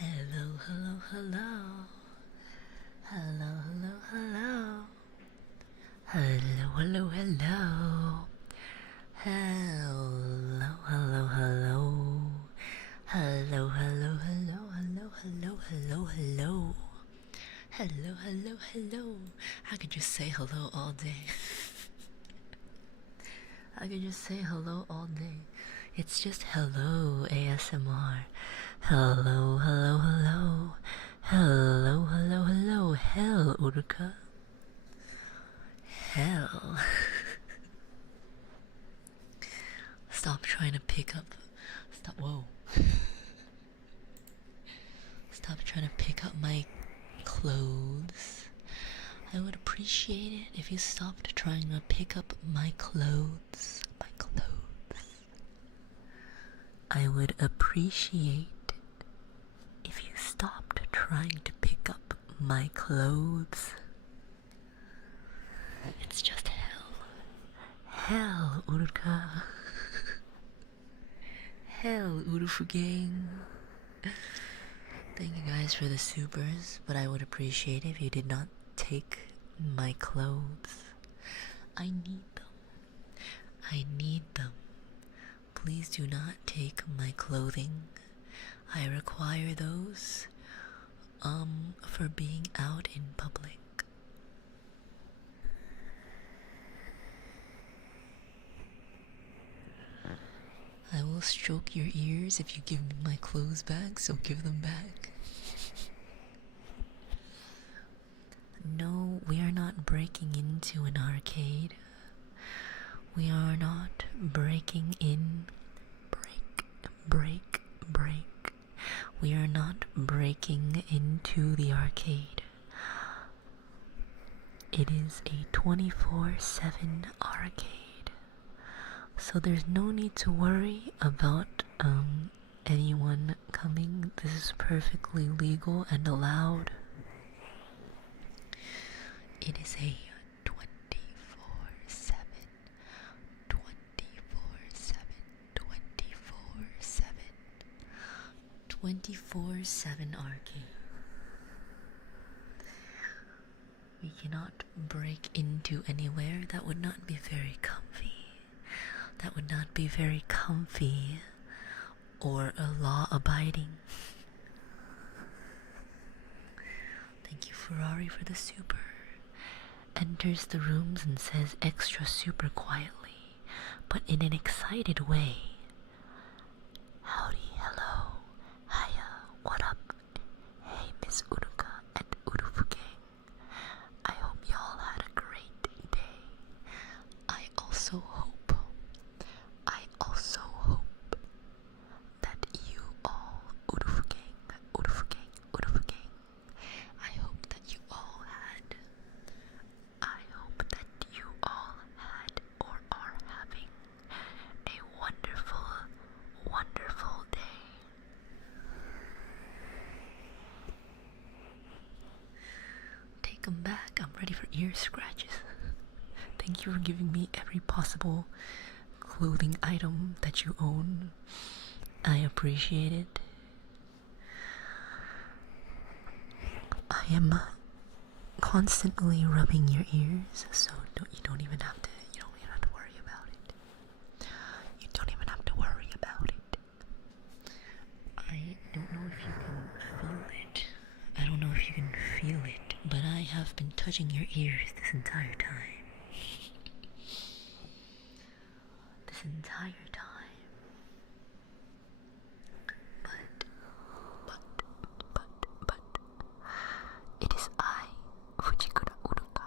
Hello, hello, hello. Hello, hello, hello. Hello, hello, hello. Hello, hello, hello. Hello, hello, hello, hello, hello, hello, hello. Hello, hello, hello. I could just say hello all day. I could just say hello all day. It's just hello ASMR. Hello, hello, hello. Hello, hello, hello. Hell, Uruka. Hell. Stop trying to pick up. Stop. Whoa. Stop trying to pick up my clothes. I would appreciate it if you stopped trying to pick up my clothes. My clothes. I would appreciate if you stopped trying to pick up my clothes. It's just hell. Hell, Uruka. Hell, Urufu gang. Thank you guys for the supers, but I would appreciate it if you did not take my clothes. I need them. I need them. Please do not take my clothing. I require those, for being out in public. I will stroke your ears if you give me my clothes back, so give them back. No, we are not breaking into an arcade. We are not breaking in. Break. We are not breaking into the arcade. It is a 24/7 arcade. So there's no need to worry about anyone coming. This is perfectly legal and allowed. It is a 24/7 arcade. We cannot break into anywhere. That would not be very comfy. That would not be very comfy or law-abiding. Thank you, Ferrari, for the super. Enters the rooms and says extra super quietly, but in an excited way. Howdy, hello, hiya, what up? Hey, Miss Uruka and Urufu gang. I hope y'all had a great day. I also hope that you all, Urufu gang, I hope that you all had or are having a wonderful, wonderful day. Take them back. I'm ready for ear scratches. Thank you for giving me every possible clothing item that you own. I appreciate it. I am constantly rubbing your ears, so you don't even have to worry about it. You don't even have to worry about it. I don't know if you can feel it. I don't know if you can feel it, but I have been touching your ears this entire time. This entire time. But, it is I, Fujikura Uruka.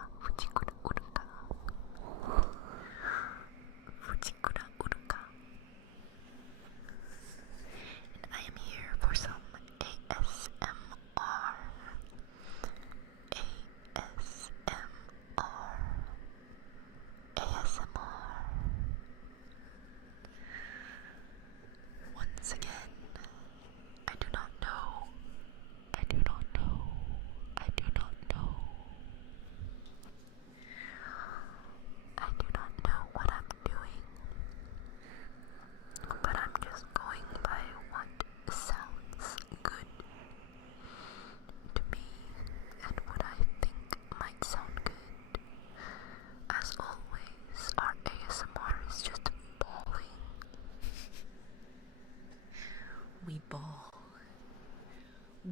And I am here for some ASMR.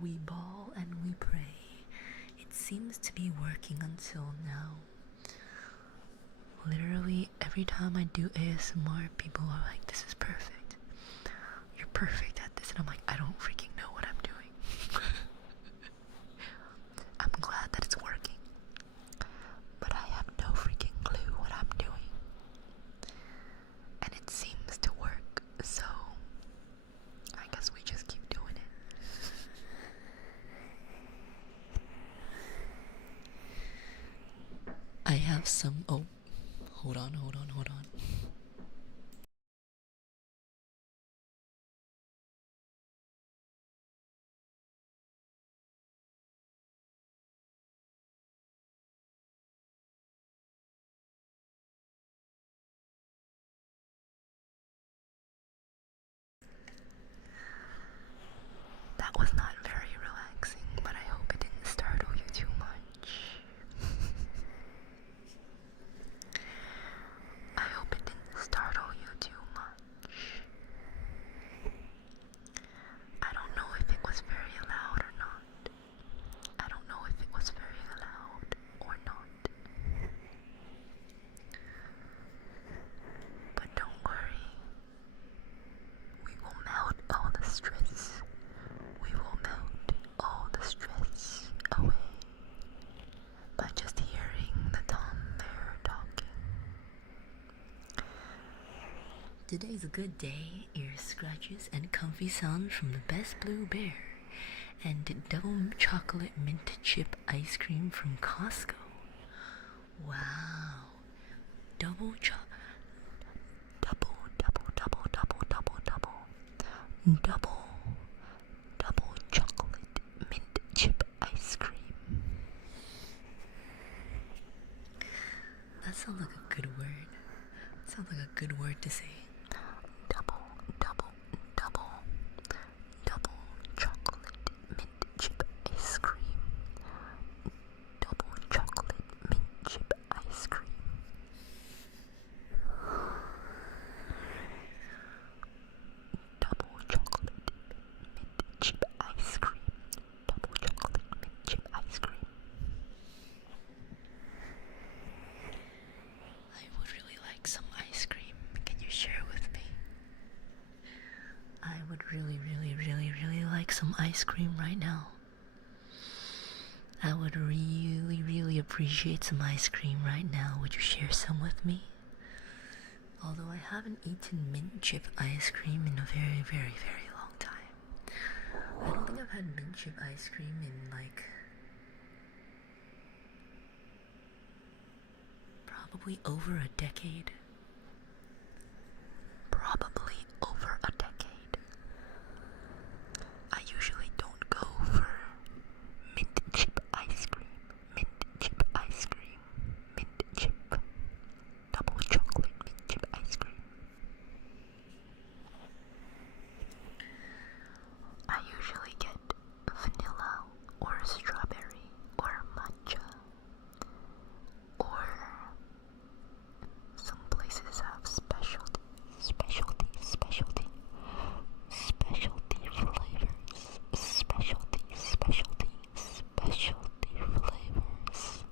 we bawl and we pray. It seems to be working until now. Literally, every time I do ASMR, people are like, this is perfect. You're perfect at this. And I'm like, I don't freaking know what I'm doing. I'm glad that it's working. But I have no freaking clue what I'm doing. And it seems to work, so I guess we just keep doing it. I have some, oh, hold on. That was not very relaxing, but I hope it didn't startle you too much. I hope it didn't startle you too much. I don't know if it was very loud or not. I don't know if it was very loud or not. But don't worry. We will melt all the stress. We will melt all the stress away by just hearing the Tom Bear talking. Today's a good day. Ear scratches and comfy sounds from the best blue bear and double chocolate mint chip ice cream from Costco. Wow. Double chocolate mint chip ice cream. That sounds like a good word. Sounds like a good word to say. Double chocolate mint chip ice cream. Double chocolate mint chip ice cream. Double chocolate mint chip ice cream. Double chocolate mint chip ice cream. I would really like some ice cream. Can you share with me? I would really like some ice cream right now. I would really appreciate some ice cream right now. Would you share some with me? Although I haven't eaten mint chip ice cream in a very long time. I don't think I've had mint chip ice cream in like probably over a decade. I usually don't go for mint chip ice cream, mint chip ice cream, mint chip, double chocolate mint chip ice cream. I usually get vanilla or strawberry or matcha, or some places have specialty flavors. Specialty flavors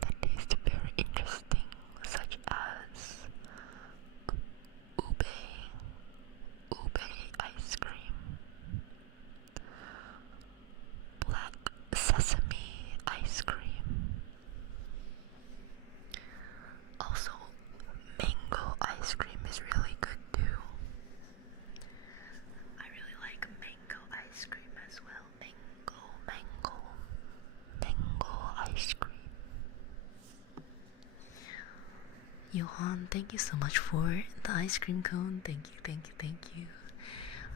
that taste very interesting, such as ube ice cream, black sesame ice cream, also mango ice cream is really good too. I really like mango ice cream as well. Mango ice cream. Johan, thank you so much for the ice cream cone. Thank you.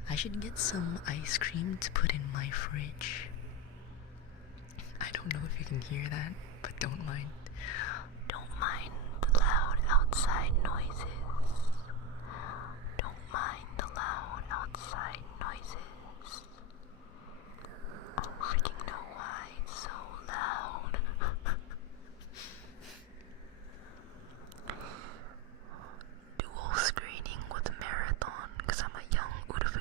I should get some ice cream to put in my fridge. I don't know if you can hear that, but don't mind the loud outside noises. Don't mind the loud outside noises. I don't freaking know why it's so loud. Dual screening with Marathon, because I'm a young Urfa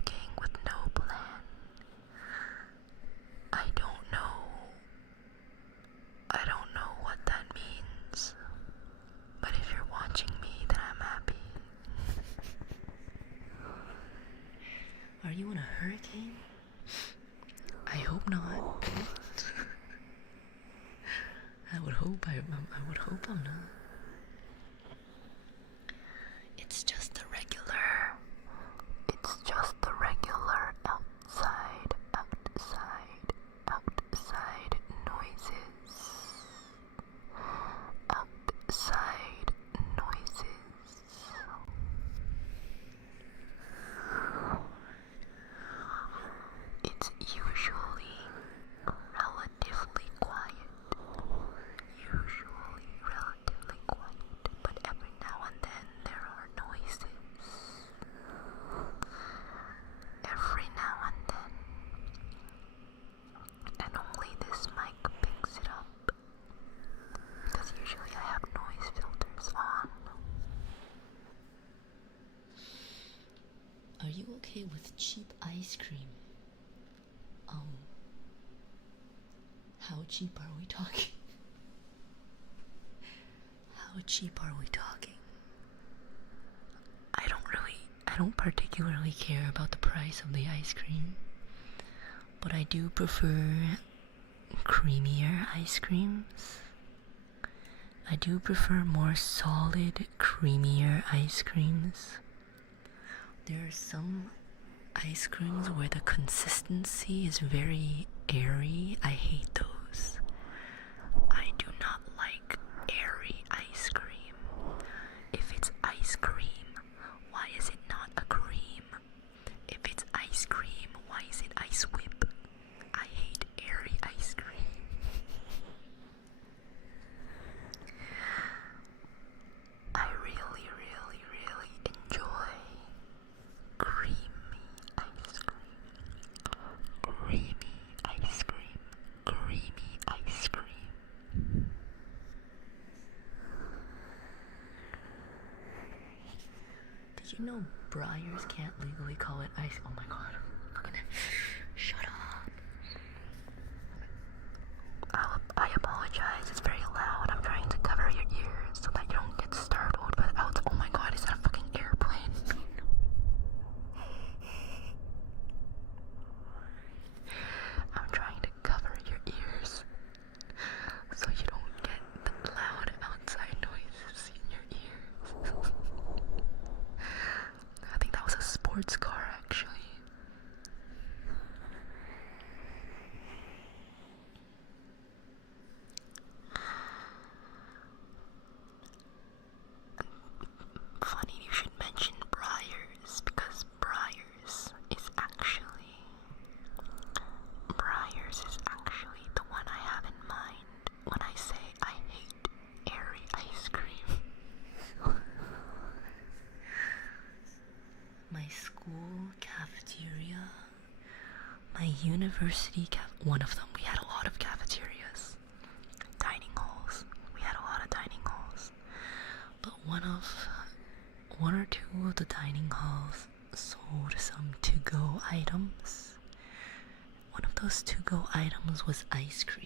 Are you in a hurricane? I hope not. I would hope I'm not. It's just the regular outside noises. Outside noises. It's usually relatively quiet. But every now and then there are noises. Every now and then. And only this mic picks it up. Because usually I have noise filters on. Are you okay with cheap ice cream? How cheap are we talking? How cheap are we talking? I don't particularly care about the price of the ice cream, but I do prefer creamier ice creams. I do prefer more solid, creamier ice creams. There are some ice creams where the consistency is very airy. I hate those. I do not like airy ice cream. If it's ice cream, why is it not a cream? If it's ice cream, why is it ice whip? I hate airy ice cream. I really enjoy creamy ice cream. Creamy ice cream. Creamy ice cream. Did you know Breyers can't legally call it ice? Oh my god. Shut up. I apologize. It's very loud. I'm trying to cover your ears so that you don't get startled. But oh my god, is that a fucking airplane? I'm trying to cover your ears so you don't get the loud outside noises in your ears. I think that was a sports car, actually. Funny you should mention Breyers, because Breyers is actually the one I have in mind when I say I hate airy ice cream. My school cafeteria, my university one of them, we had a lot of cafeterias. Dining halls. We had a lot of dining halls. But one or two of the dining halls sold some to-go items. One of those to-go items was ice cream.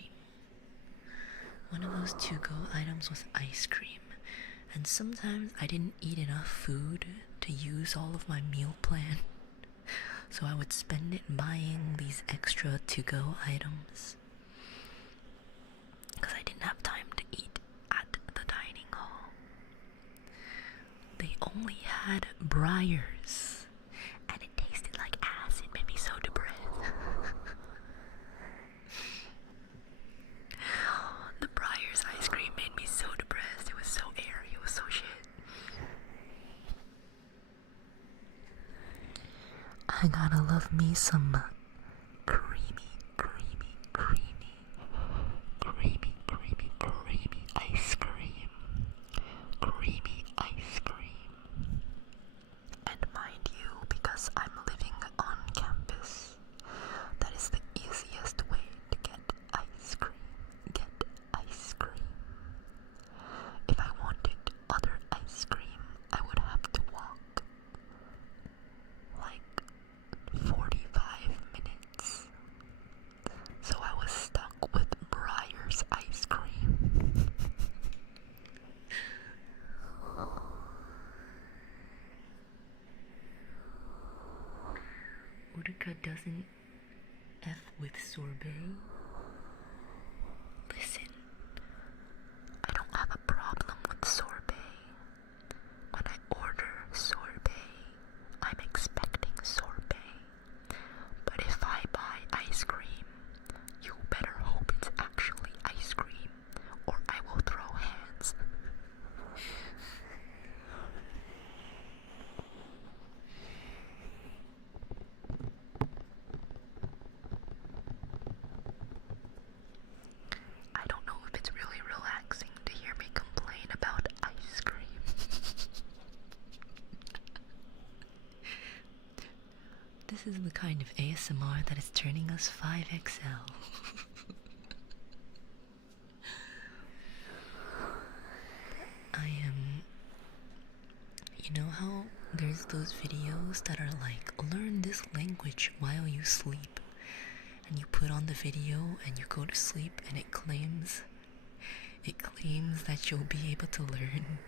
And sometimes I didn't eat enough food to use all of my meal plan. So I would spend it buying these extra to-go items. Because I didn't have time to eat at the dining hall. They only had Breyers, and it tasted like ass. It made me so depressed. The Breyers ice cream made me so depressed. It was so airy. It was so shit. I gotta love me some creamy ice cream. Creamy ice cream. And mind you, because I'm living on campus, that is the easiest way to get ice cream. If I wanted other ice cream, I would have to walk like 45 Uruka doesn't F with sorbet? Listen, I don't have a problem with sorbet. When I order sorbet, I'm expecting sorbet. But if I buy ice cream, you better hope it's actually ice cream, or I will throw hands. I don't know if it's really relaxing to hear me complain about ice cream. This is the kind of ASMR that is turning us 5XL. You know how there's those videos that are like, learn this language while you sleep, and you put on the video and you go to sleep and it claims that you'll be able to learn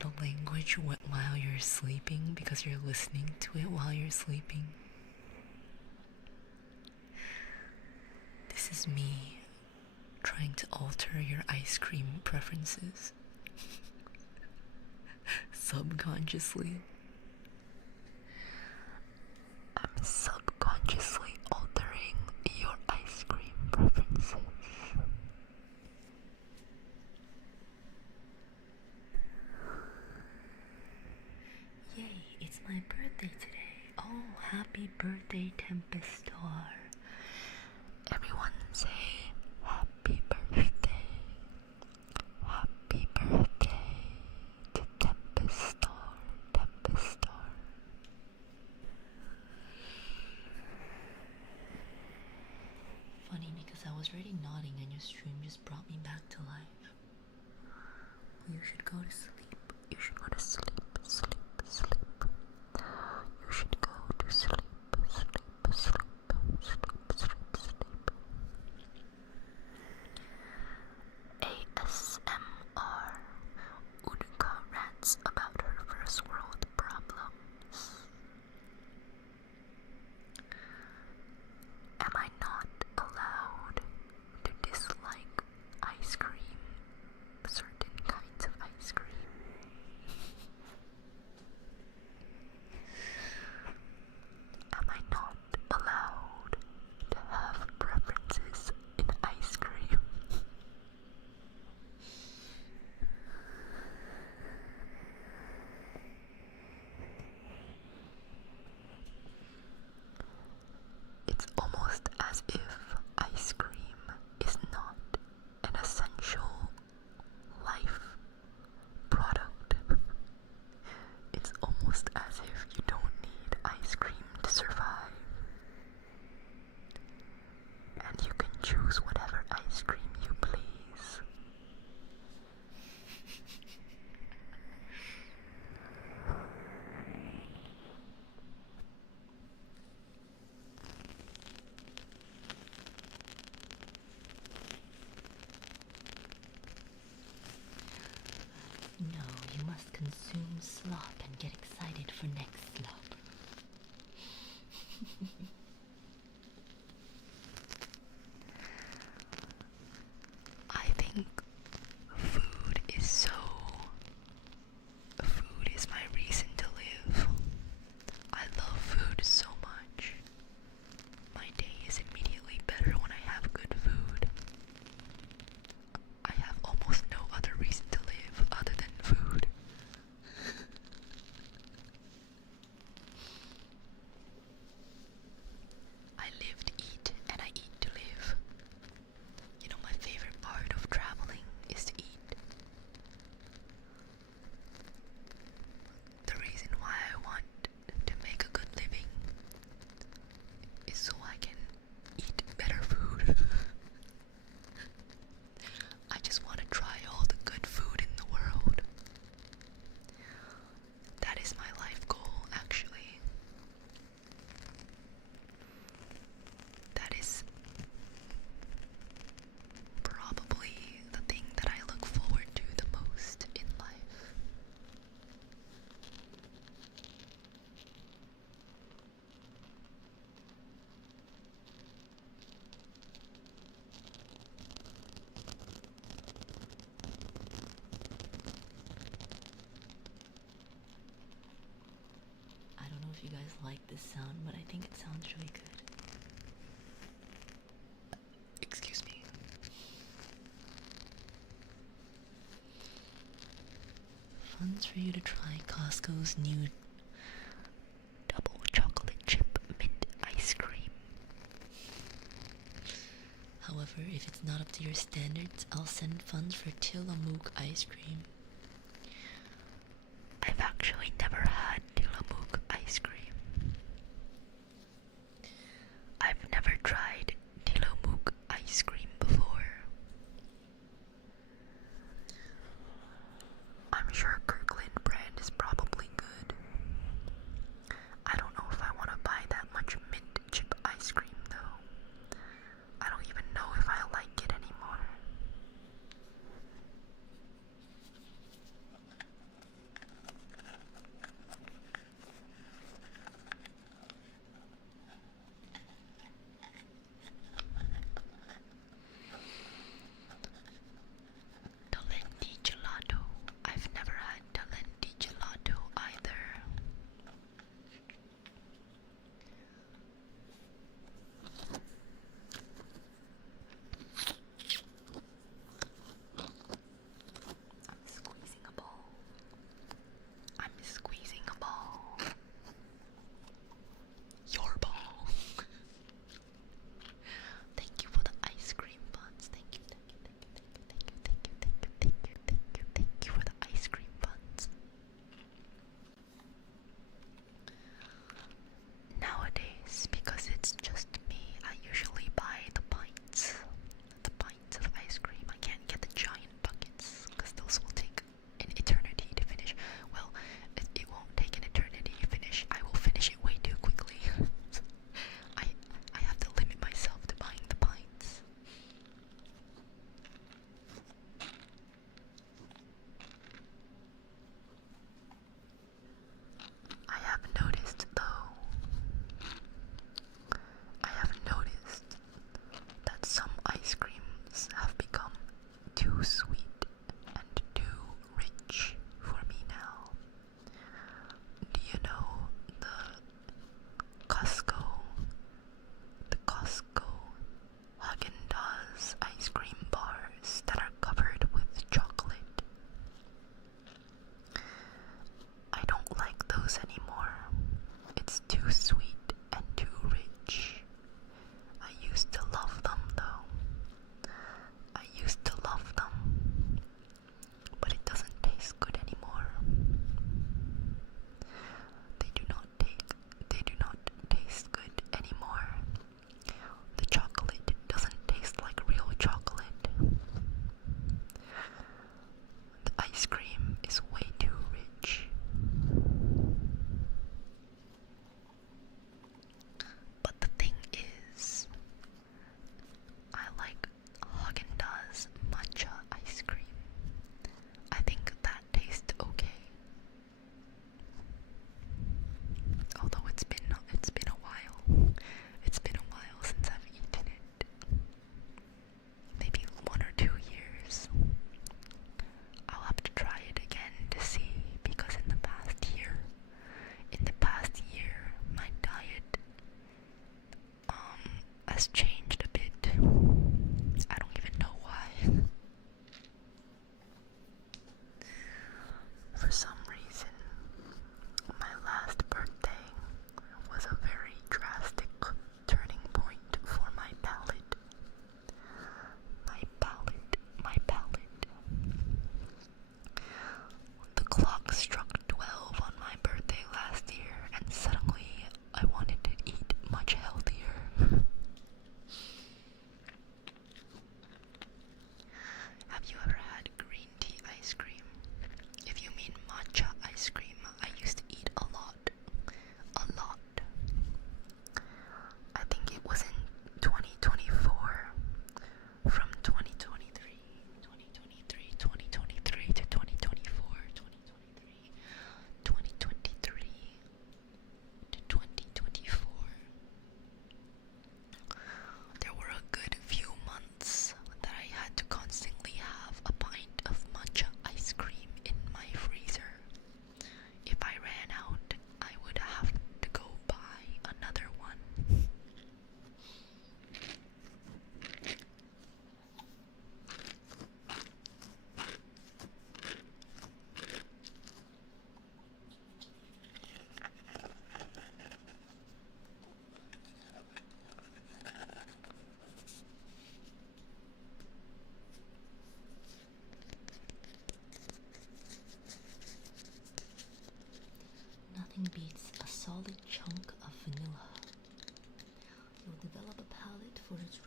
the language while you're sleeping because you're listening to it while you're sleeping. This is me trying to alter your ice cream preferences. Subconsciously. I'm subconsciously altering your ice cream preferences. Yay, it's my birthday today. Oh, happy birthday, Tempest Star. Everyone say happy birthday. Happy birthday to Tempest Star. Tempest Star. Funny because I was already nodding and your stream just brought me back to life. You should go to sleep. You should go to sleep. Sleep. Sleep. You should go to sleep. Sleep. Sleep. Sleep. Sleep. Sleep. ASMR. Uruka rants about her first world problems. Am I not allowed to dislike ice cream? Certain kinds of ice cream? Am I not allowed to have preferences in ice cream? It's almost as if ice cream is not an essential life product. It's almost as if you don't need ice cream to survive. And you can choose whatever ice cream you please. No, you must consume slop and get excited for next slop. I think food is my reason to live. I love food so much. My day is immediately better when I have good food. I have almost no other reason to live other than food. like this sound, but I think it sounds really good. Excuse me. Funds for you to try Costco's new double chocolate chip mint ice cream. However, if it's not up to your standards, I'll send funds for Tillamook ice cream. I've actually never had Tillamook ice cream. I've never tried Tillamook ice cream before. I'm sure Kirkland brand is probably good. I don't know if I want to buy that much mint chip ice cream though. I don't even know if I like it anymore.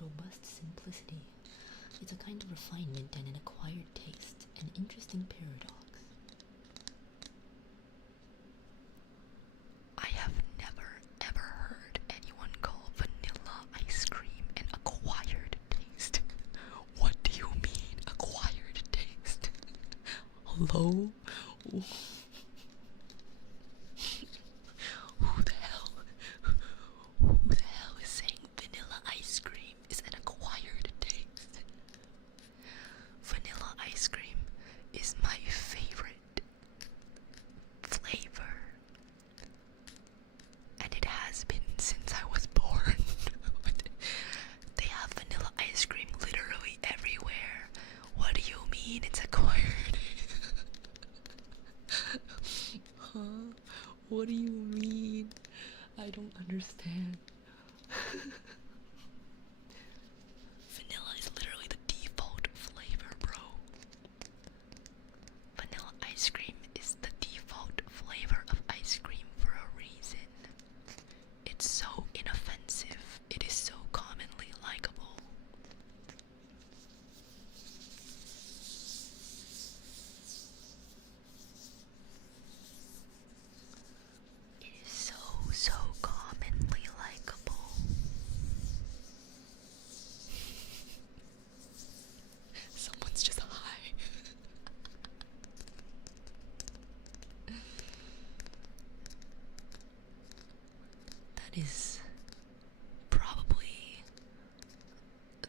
robust simplicity. It's a kind of refinement and an acquired taste, an interesting paradox. I have never ever heard anyone call vanilla ice cream an acquired taste. What do you mean, acquired taste? Hello? Who the hell is saying vanilla ice cream is an acquired taste? Vanilla ice cream is my favorite flavor, and it has been since I was born. They have vanilla ice cream literally everywhere. What do you mean it's acquired? Huh? What do you mean? I don't understand. Vanilla is literally the default flavor, bro. Vanilla ice cream is the default flavor of ice cream for a reason. It's so inoffensive. It is so commonly likable. It is so commonly likable. Someone's just high. That is probably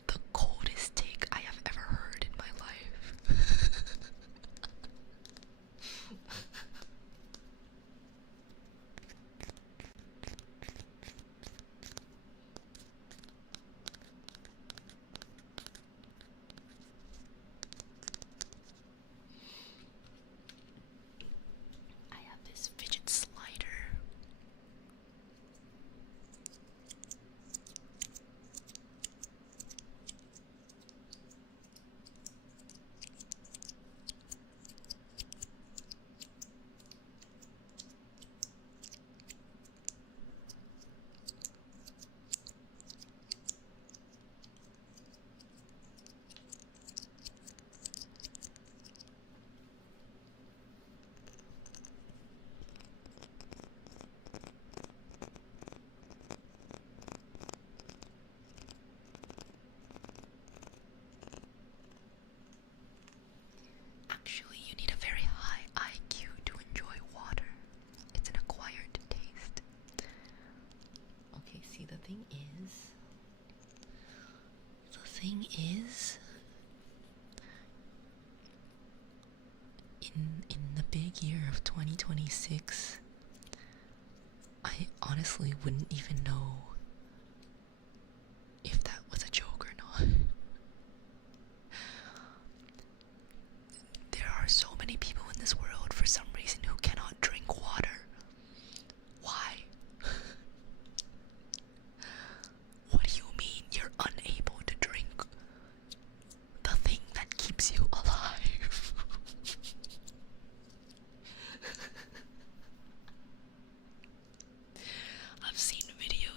the coldest take I have ever heard in my life. I have this fidget slider. Actually, you need a very high IQ to enjoy water. It's an acquired taste. Okay, see, the thing is, in the big year of 2026, I honestly wouldn't even know if that was a joke or not. There are so many people in this world for some reason who cannot drink water. Why? What do you mean you're unable to drink the thing that keeps you alive? I've seen videos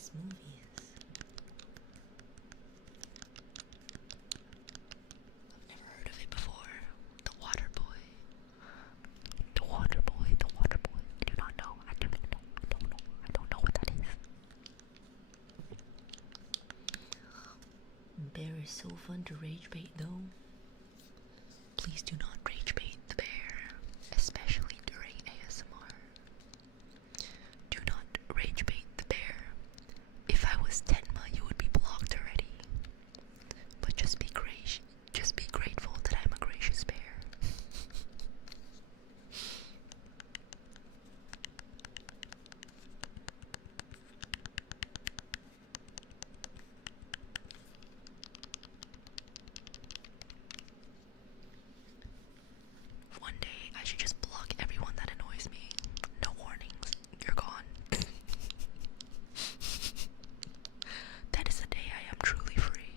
best movies. I've never heard of it before. The Water Boy. The Water Boy, the Water Boy. I do not know. I don't know. I don't know what that is. Bear is so fun to rage bait though. Please do not rage bait the bear, especially during ASMR. Do not rage bait the bear. If I was Tenma, you would be blocked already. But just be gracious. Just be grateful that I'm a gracious bear. One day, I should just block everyone that annoys me. No warnings. You're gone. That is the day I am truly free.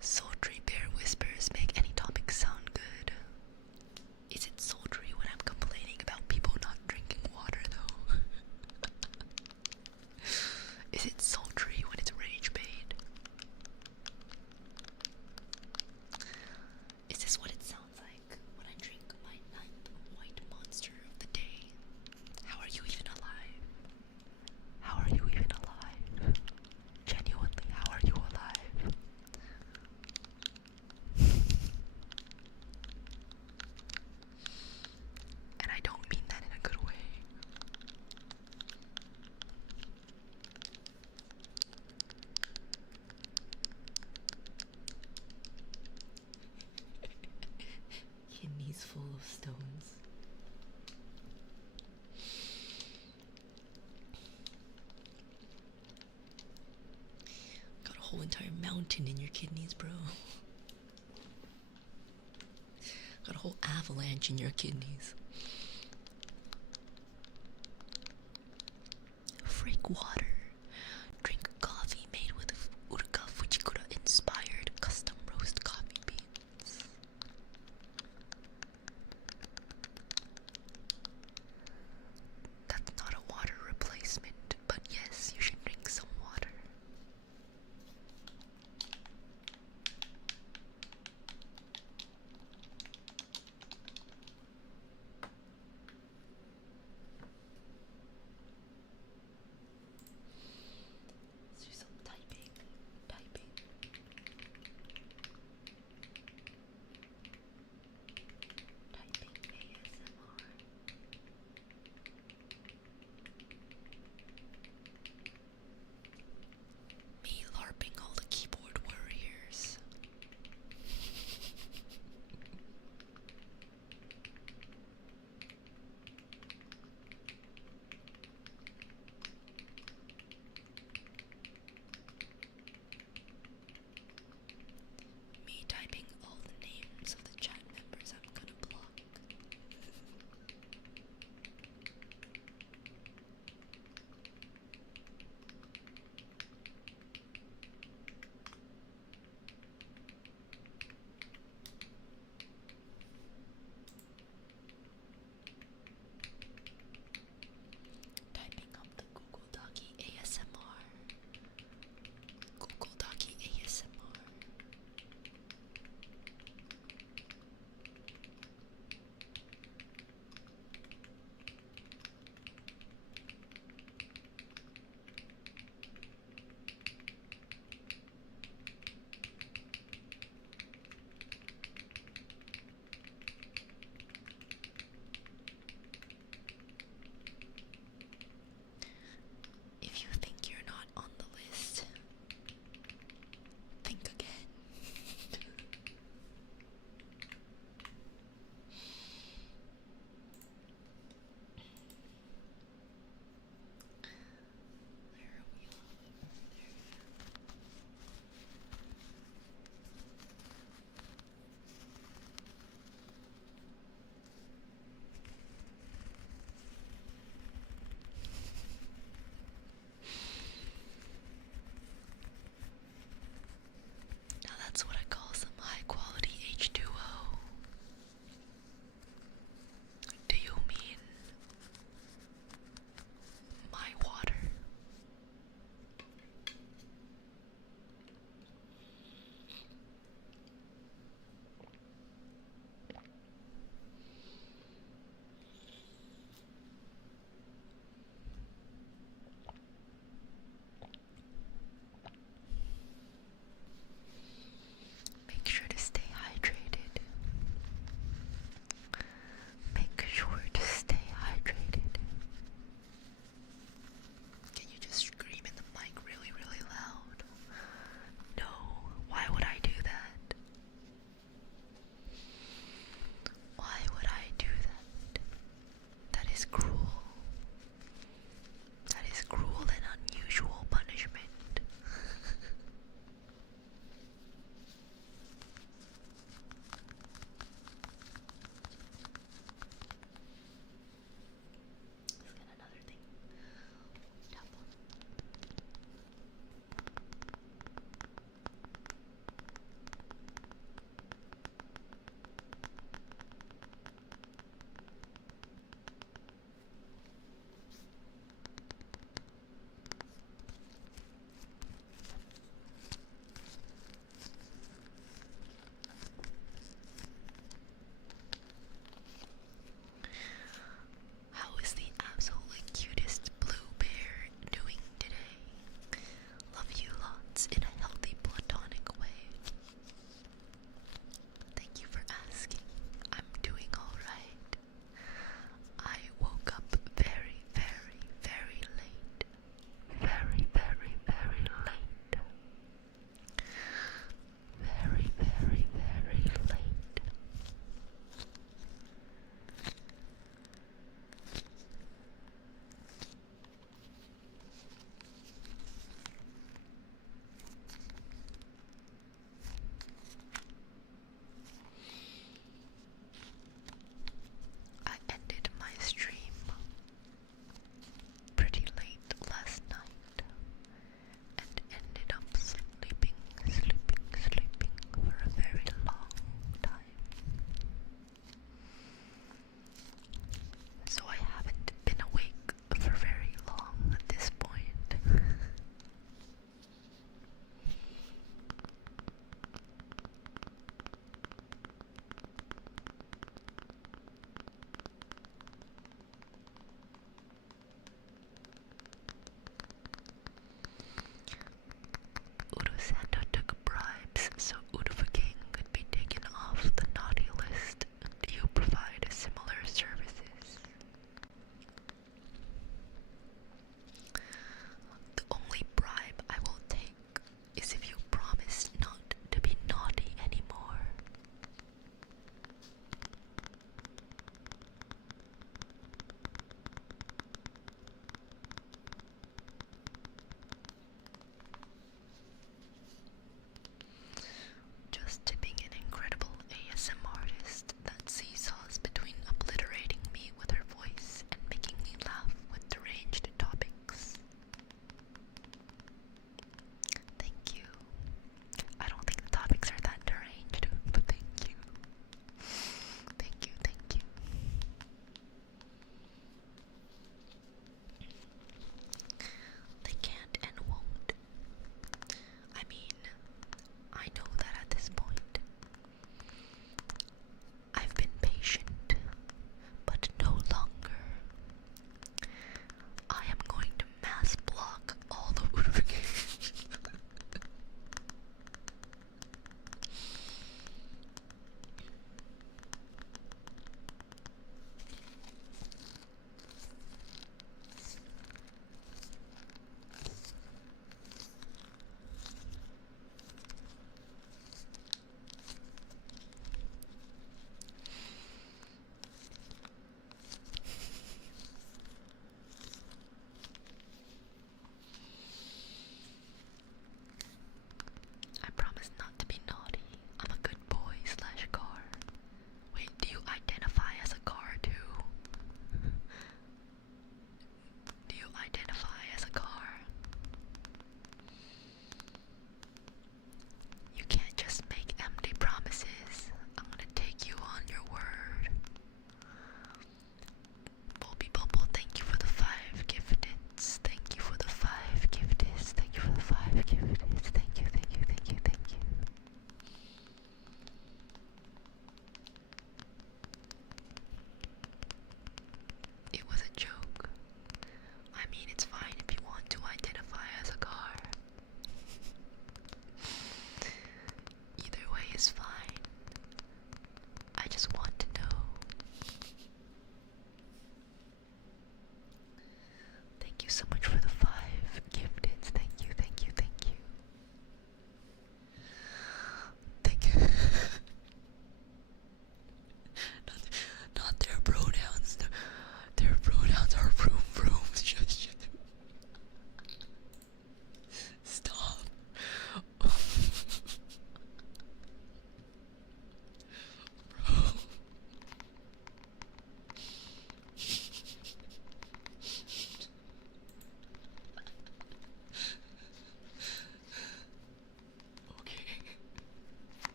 Sultry bear whispers make any topic sound good. Is it sultry when I'm complaining about people not drinking water though? Is it sultry when it's rage bait? Is this what it sounds like when I drink my ninth white monster of the day? How are you even alive? How are you even alive? Genuinely, how are you alive? And I don't mean that in a good way. Kidneys full of stones. Got a whole entire mountain in your kidneys, bro. Got a whole avalanche in your kidneys. Freak water. Drink coffee made with Uruka Fujikura inspired custom roast coffee beans. That's not a water replacement, but yes, you should drink some water.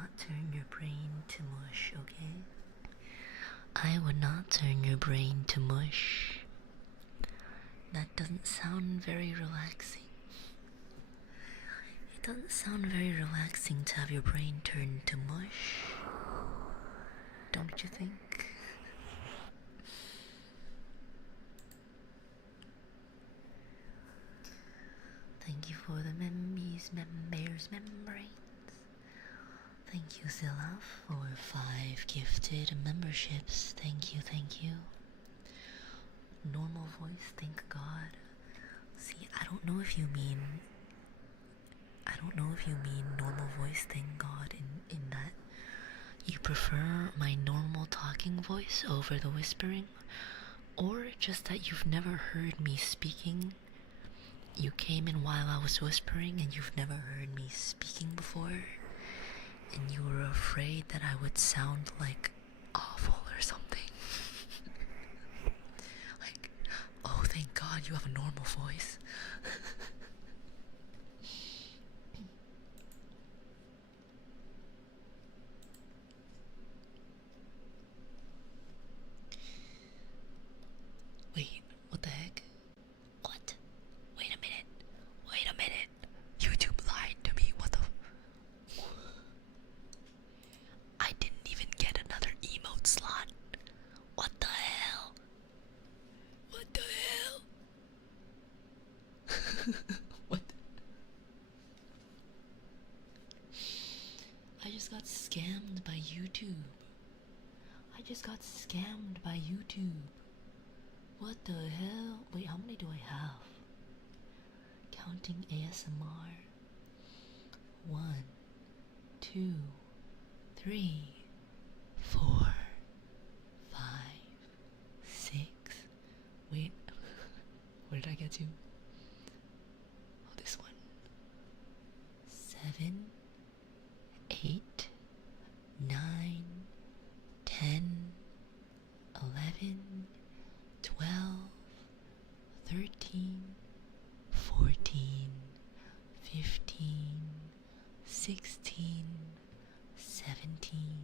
not turn your brain to mush, okay? I would not turn your brain to mush. That doesn't sound very relaxing. It doesn't sound very relaxing to have your brain turned to mush. Don't you think? Thank you for the members. Thank you, Zilla, for 5 gifted memberships. Thank you, thank you. Normal voice, thank God. See, I don't know if you mean normal voice, thank God, in that you prefer my normal talking voice over the whispering, or just that you've never heard me speaking. You came in while I was whispering and you've never heard me speaking before, and you were afraid that I would sound like awful or something. Like, oh, thank God you have a normal voice. Wait, what the heck? What? Wait a minute. YouTube lied to me. What the? I didn't even get another emote slot. What the hell? What the hell? What? I just got scammed by YouTube. What the hell? Wait, how many do I have? Counting ASMR. 1, 2, 3, 4, 5, 6. Wait, where did I get to? Oh, this one. 7, 8, 9, 10, 11, 12, 13, 14, 15, 16, 17,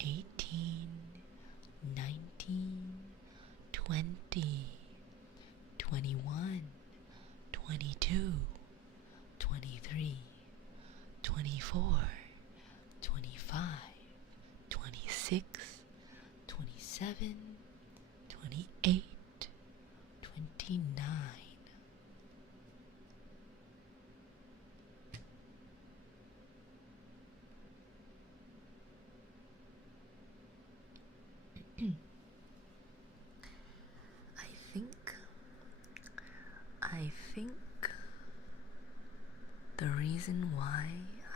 18, 19, 20, 21, 22, 23, 24, 25, 26, 27, 28, 29. I think the reason why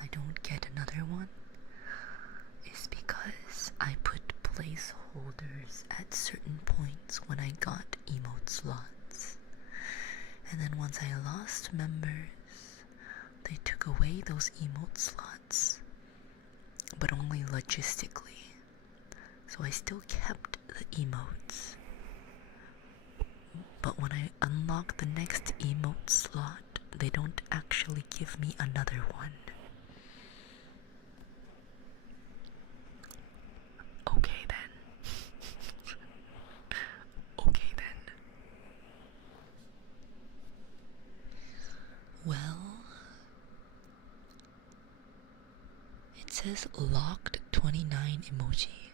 I don't get another one is because I put placeholders at certain points when I got emote slots. And then once I lost members, they took away those emote slots, but only logistically. So I still kept the emotes. But when I unlock the next emote slot, they don't actually give me another one. Okay then. Okay then. Well, it says locked 29 emoji,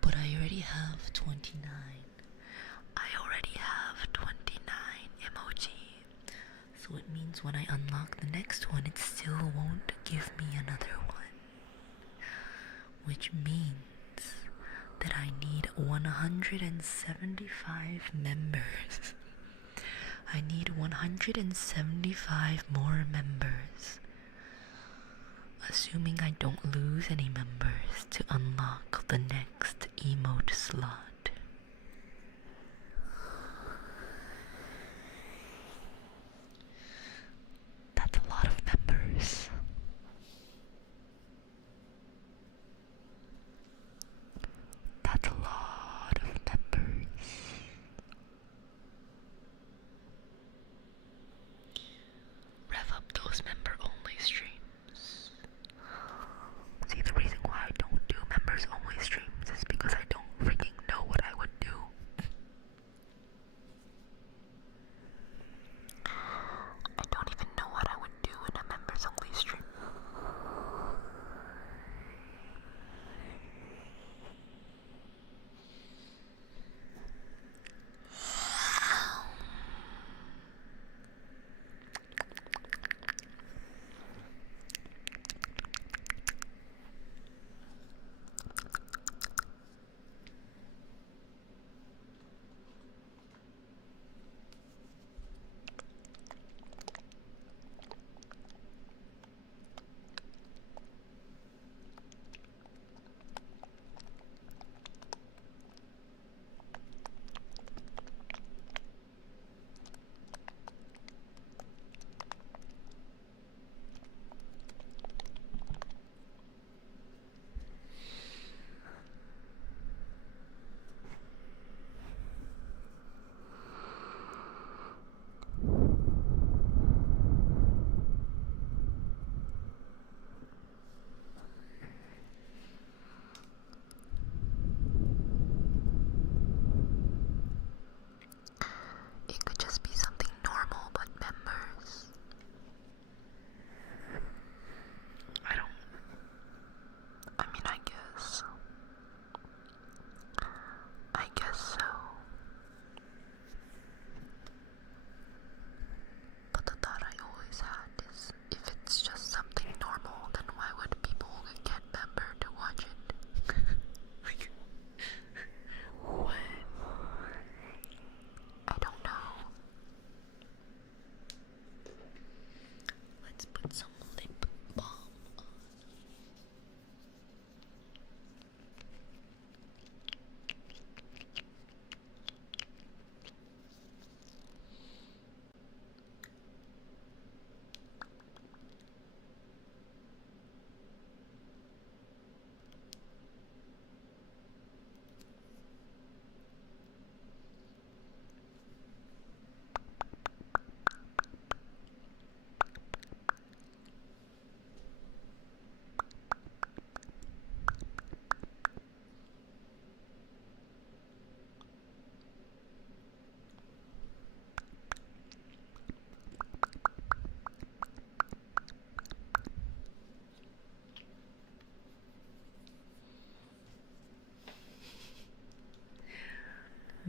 but I already have 29. I already have 29 emoji. So it means when I unlock the next one, it still won't give me another one. Which means that I need 175 members. I need 175 more members. Assuming I don't lose any members to unlock the next emote slot. That's a lot of members. That's a lot of members. Rev up those member only streams.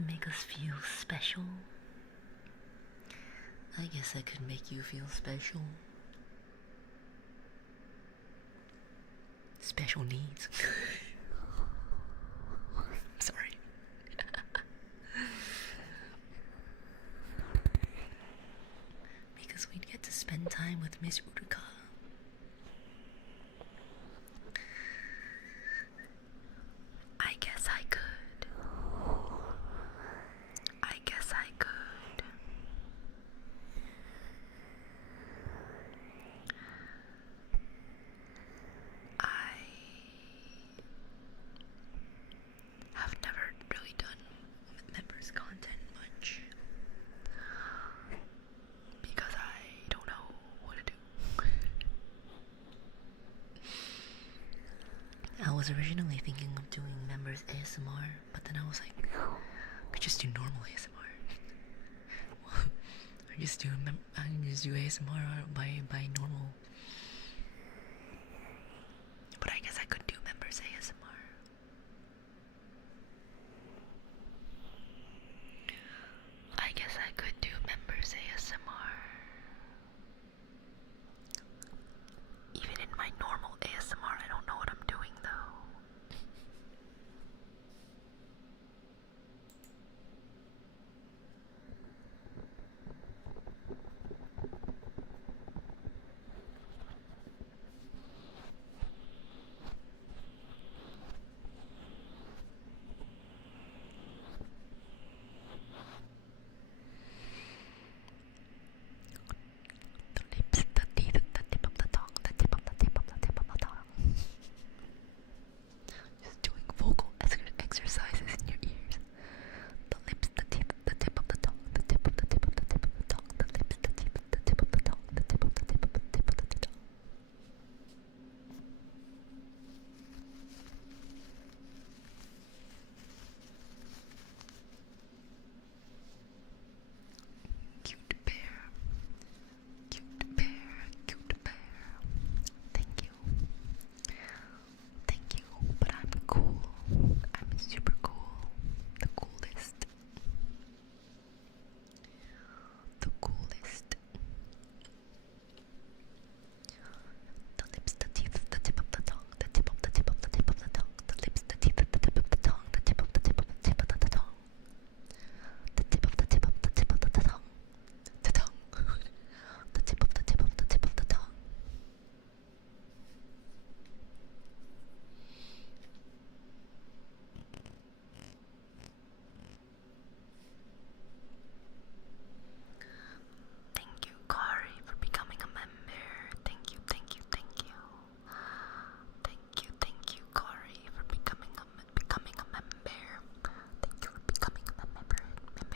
make us feel special. I guess I could make you feel special. Special needs. Sorry. Because we'd get to spend time with Miss Uruka. I guess I could. I guess I could. I have never really done members content much because I don't know what to do. I was originally thinking of doing members ASMR, but then I was like, I could just do normal ASMR. I can just do ASMR by normal. But I guess I could do members ASMR. I guess I could do members ASMR. Even in my normal ASMR, I don't know what I'm doing though. The lips, the teeth, the tip of the tongue, the tip of the tip of the tip of the tongue. Just doing vocal exercises in your ears. The lips, the teeth, the tip of the tongue, the tip of the tip of the tip of the tongue, the lips, the teeth, the tip of the tongue, the tip of the tip of the tip of the tongue. Cute bear. Cute bear, cute bear. Thank you. Thank you, but I'm cool. I'm super cool. The coolest. The coolest. The lips, the teeth, the tip of the tongue, the tip of the tip of the tip of the tongue, the lips, the teeth, the tip of the tongue, the tip of the tip of the tip of the tongue, the tip of the tip of the tip of the tongue, the tongue, the tip of the tip of the tip of the tongue. Thank you, Kari, for becoming a member. Thank you, thank you, thank you. Thank you, Kari, for becoming a member. Thank you for becoming a member. Thank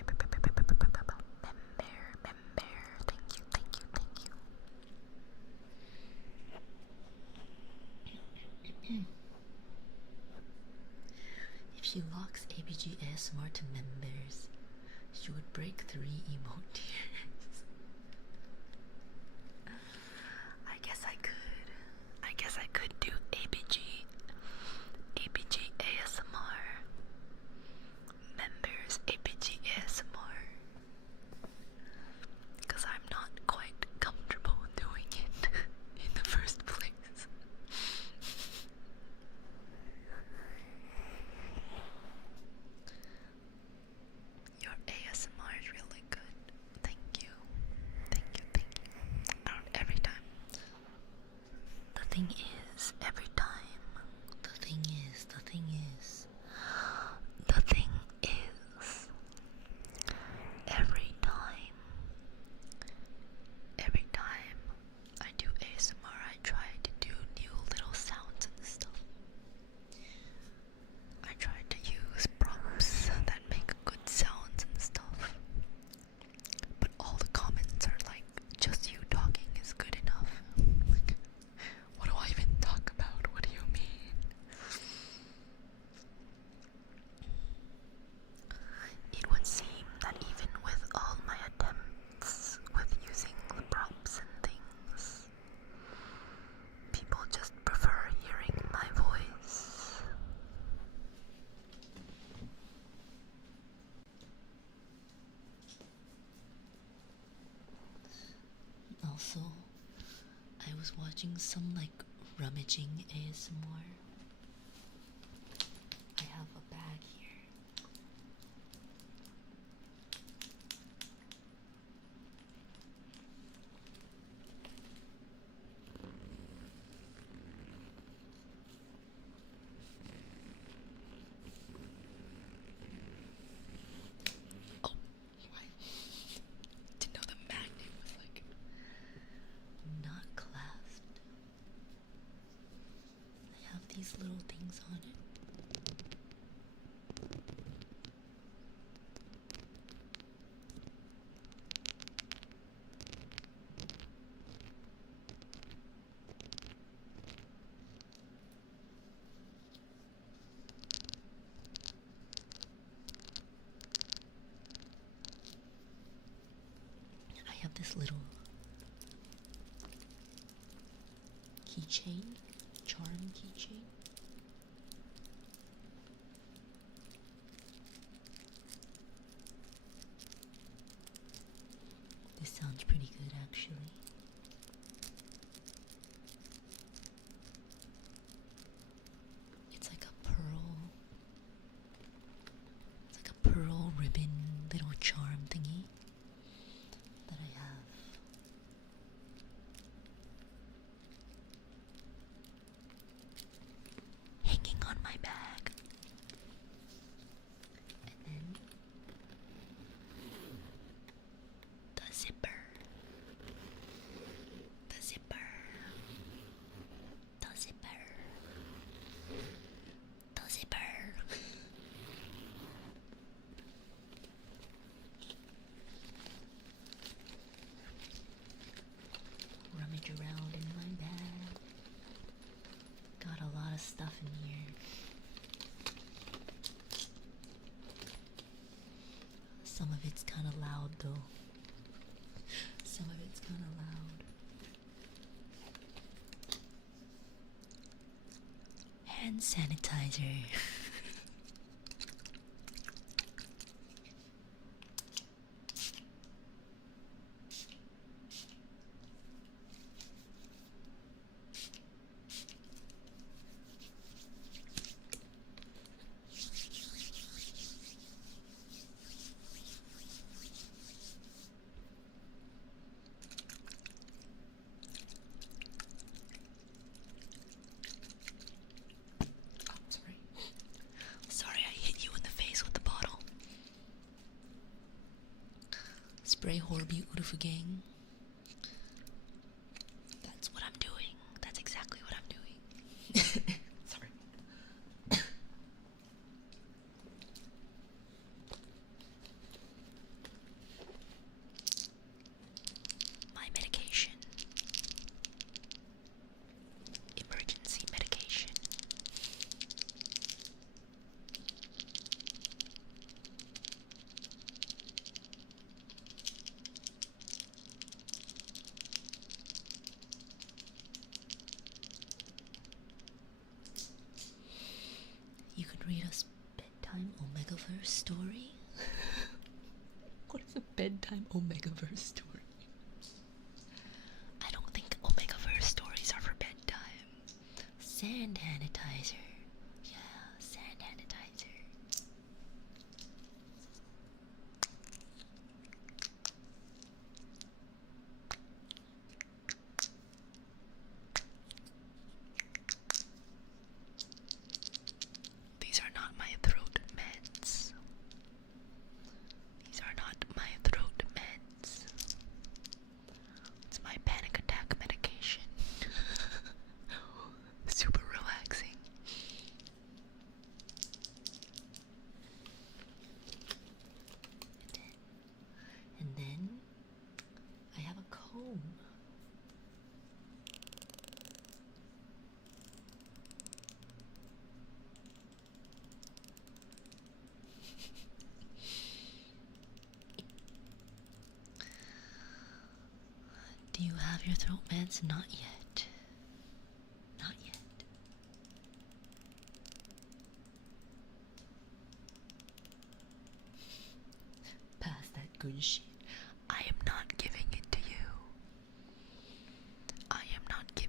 you, thank you, thank you. If she locks ABG ASMR to members, she would break 3 emote tears. I guess I could. I guess I could do ABG ASMR. Members ABG ASMR. Because I'm not quite comfortable doing it in the first place. Your ASMR is really good. Thank was watching some like rummaging ASMR. I have a bag here. Oh, what? Didn't know the magnet was like not clasped. I have these little things on it. I have this little keychain, charm keychain. This sounds pretty good actually. It's like a pearl ribbon little charm thingy that I have. Hanging on my bag. And then the zipper. The zipper. The zipper. The zipper. Rummage around in my bag. Got a lot of stuff in here. Some of it's kind of loud though. Some of it's kind of loud. Hand sanitizer. Sorry, I hit you in the face with the bottle. Spray Horby Urufugang. That's what I'm doing. That's exactly what I'm doing. Sorry. My medication. Emergency medication. You could read us bedtime Omegaverse story? What is a bedtime Omegaverse story? I don't think Omegaverse stories are for bedtime. Sand sanitizer. Yeah, sand sanitizer. These are not my throat meds. These are not my throat meds. It's my panic attack medication. Super relaxing. And then I have a comb. Do you have your throat meds? Not yet. Not yet. Pass that good shit. I am not giving it to you. I am not giving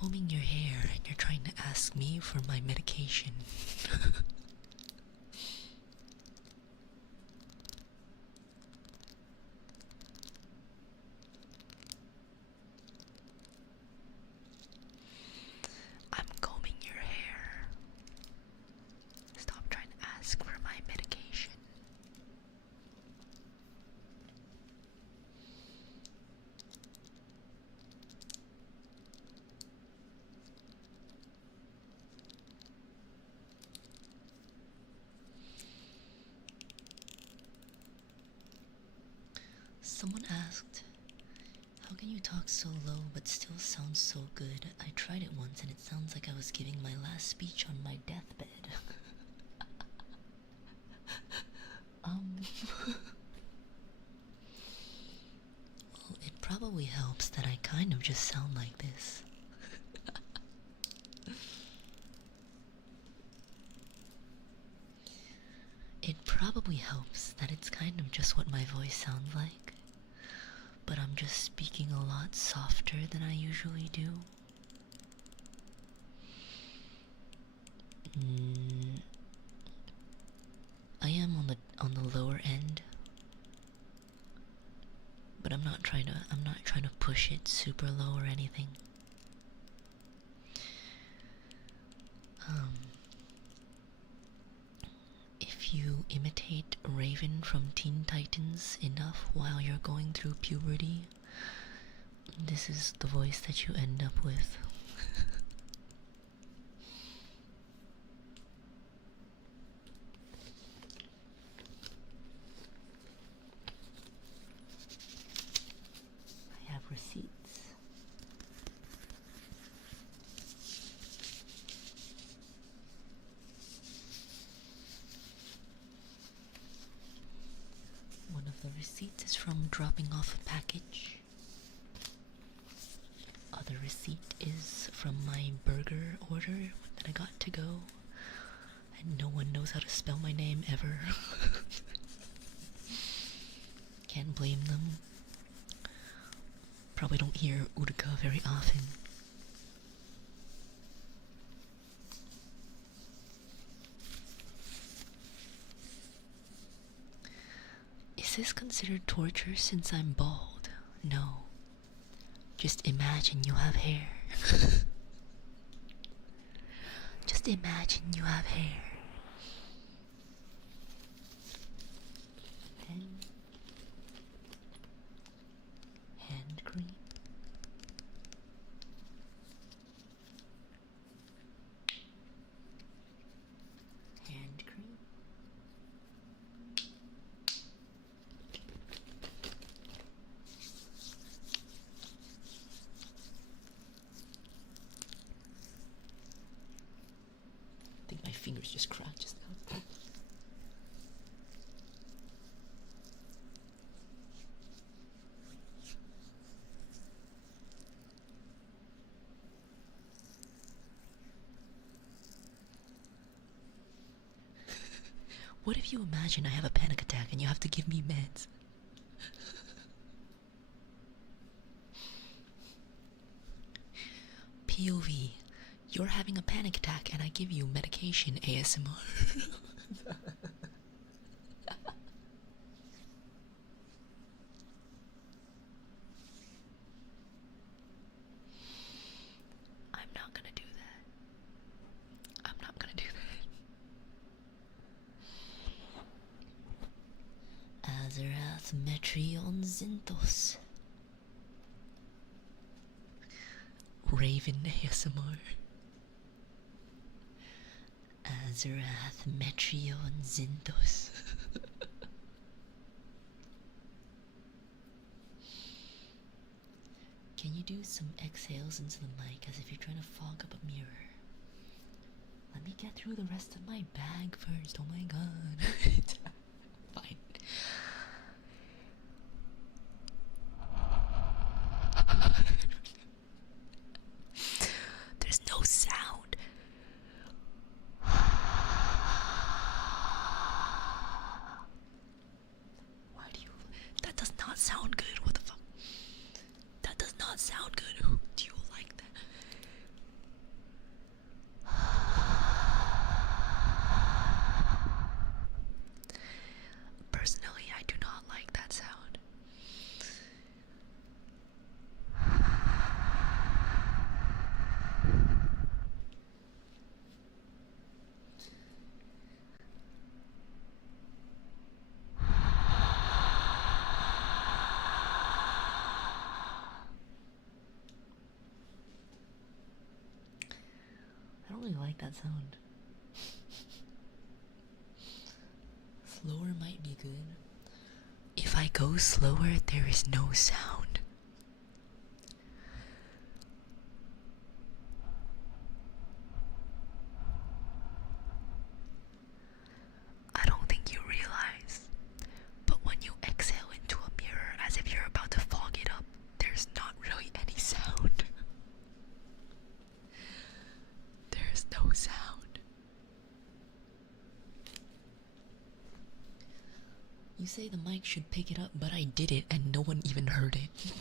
combing your hair and you're trying to ask me for my medication. I'm combing your hair. Stop trying to ask for my medication. Someone asked, how can you talk so low but still sound so good? I tried it once and it sounds like I was giving my last speech on my deathbed. Well, it probably helps that I kind of just sound like this. It probably helps that it's kind of just what my voice sounds like, but I'm just speaking a lot softer than I usually do. I am on the lower end, but I'm not trying to push it super low or anything. If you imitate Raven from Teen Titans enough while you're going through puberty, this is the voice that you end up with. I have receipts. One of the receipts is from dropping off a package. Other receipt is from my burger order that I got to go. And no one knows how to spell my name ever. Can't blame them. Probably don't hear Uruka very often. Is this considered torture since I'm bald? No. Just imagine you have hair. Just imagine you have hair. Then hand cream. Hand cream. I think my fingers just cracked just now. What if you imagine I have a panic attack and you have to give me meds? POV, you're having a panic attack and I give you medication ASMR. I'm not gonna do that. I'm not gonna do that. Azarath Metrion Zinthos. Raven ASMR. Azarath Metrion Zinthos. Can you do some exhales into the mic as if you're trying to fog up a mirror? Let me get through the rest of my bag first. Oh my god. Fine. There's no sound. Why do you... That does not sound good. What the fuck? That does not sound good. Do you like that? actually like that sound. Slower might be good. If I go slower, there is no sound. I don't think you realize, but when you exhale into a mirror as if you're about to fog it up, there's not really any sound. There's no sound. You say the mic should pick it up, but I did it and no one even heard it.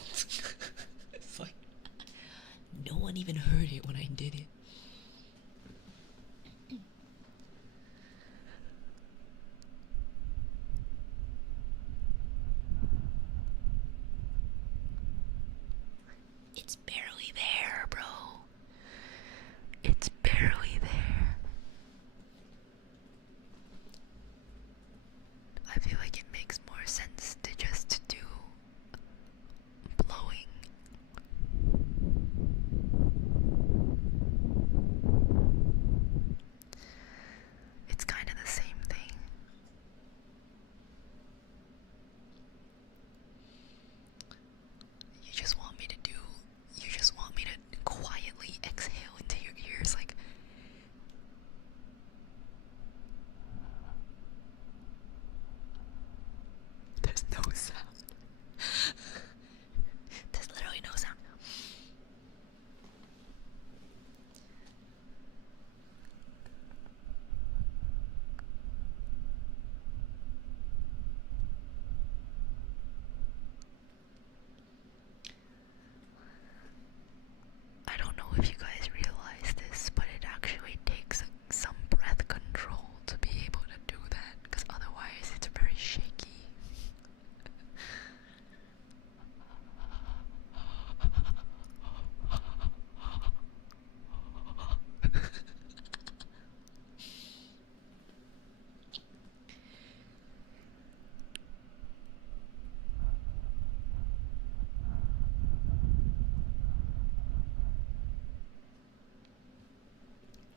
It's like, no one even heard it when I did it. It's barely there, bro. It's barely there. I feel like it makes more sense to just do blowing. It's kind of the same thing. You just want me to quietly exhale into your ears like there's no sound. There's literally no sound. I don't know if you guys realize this, but it actually takes some breath control to be able to do that, because otherwise it's very shaky.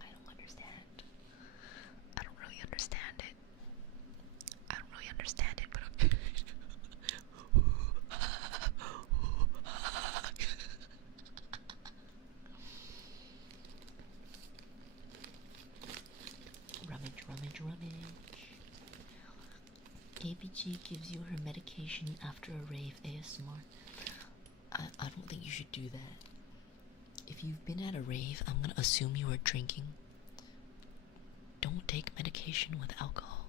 I don't understand. I don't really understand it. I don't really understand it, but rummage, rummage, rummage. ABG gives you her medication after a rave ASMR. I don't think you should do that. If you've been at a rave, I'm gonna assume you were drinking. Don't take medication with alcohol.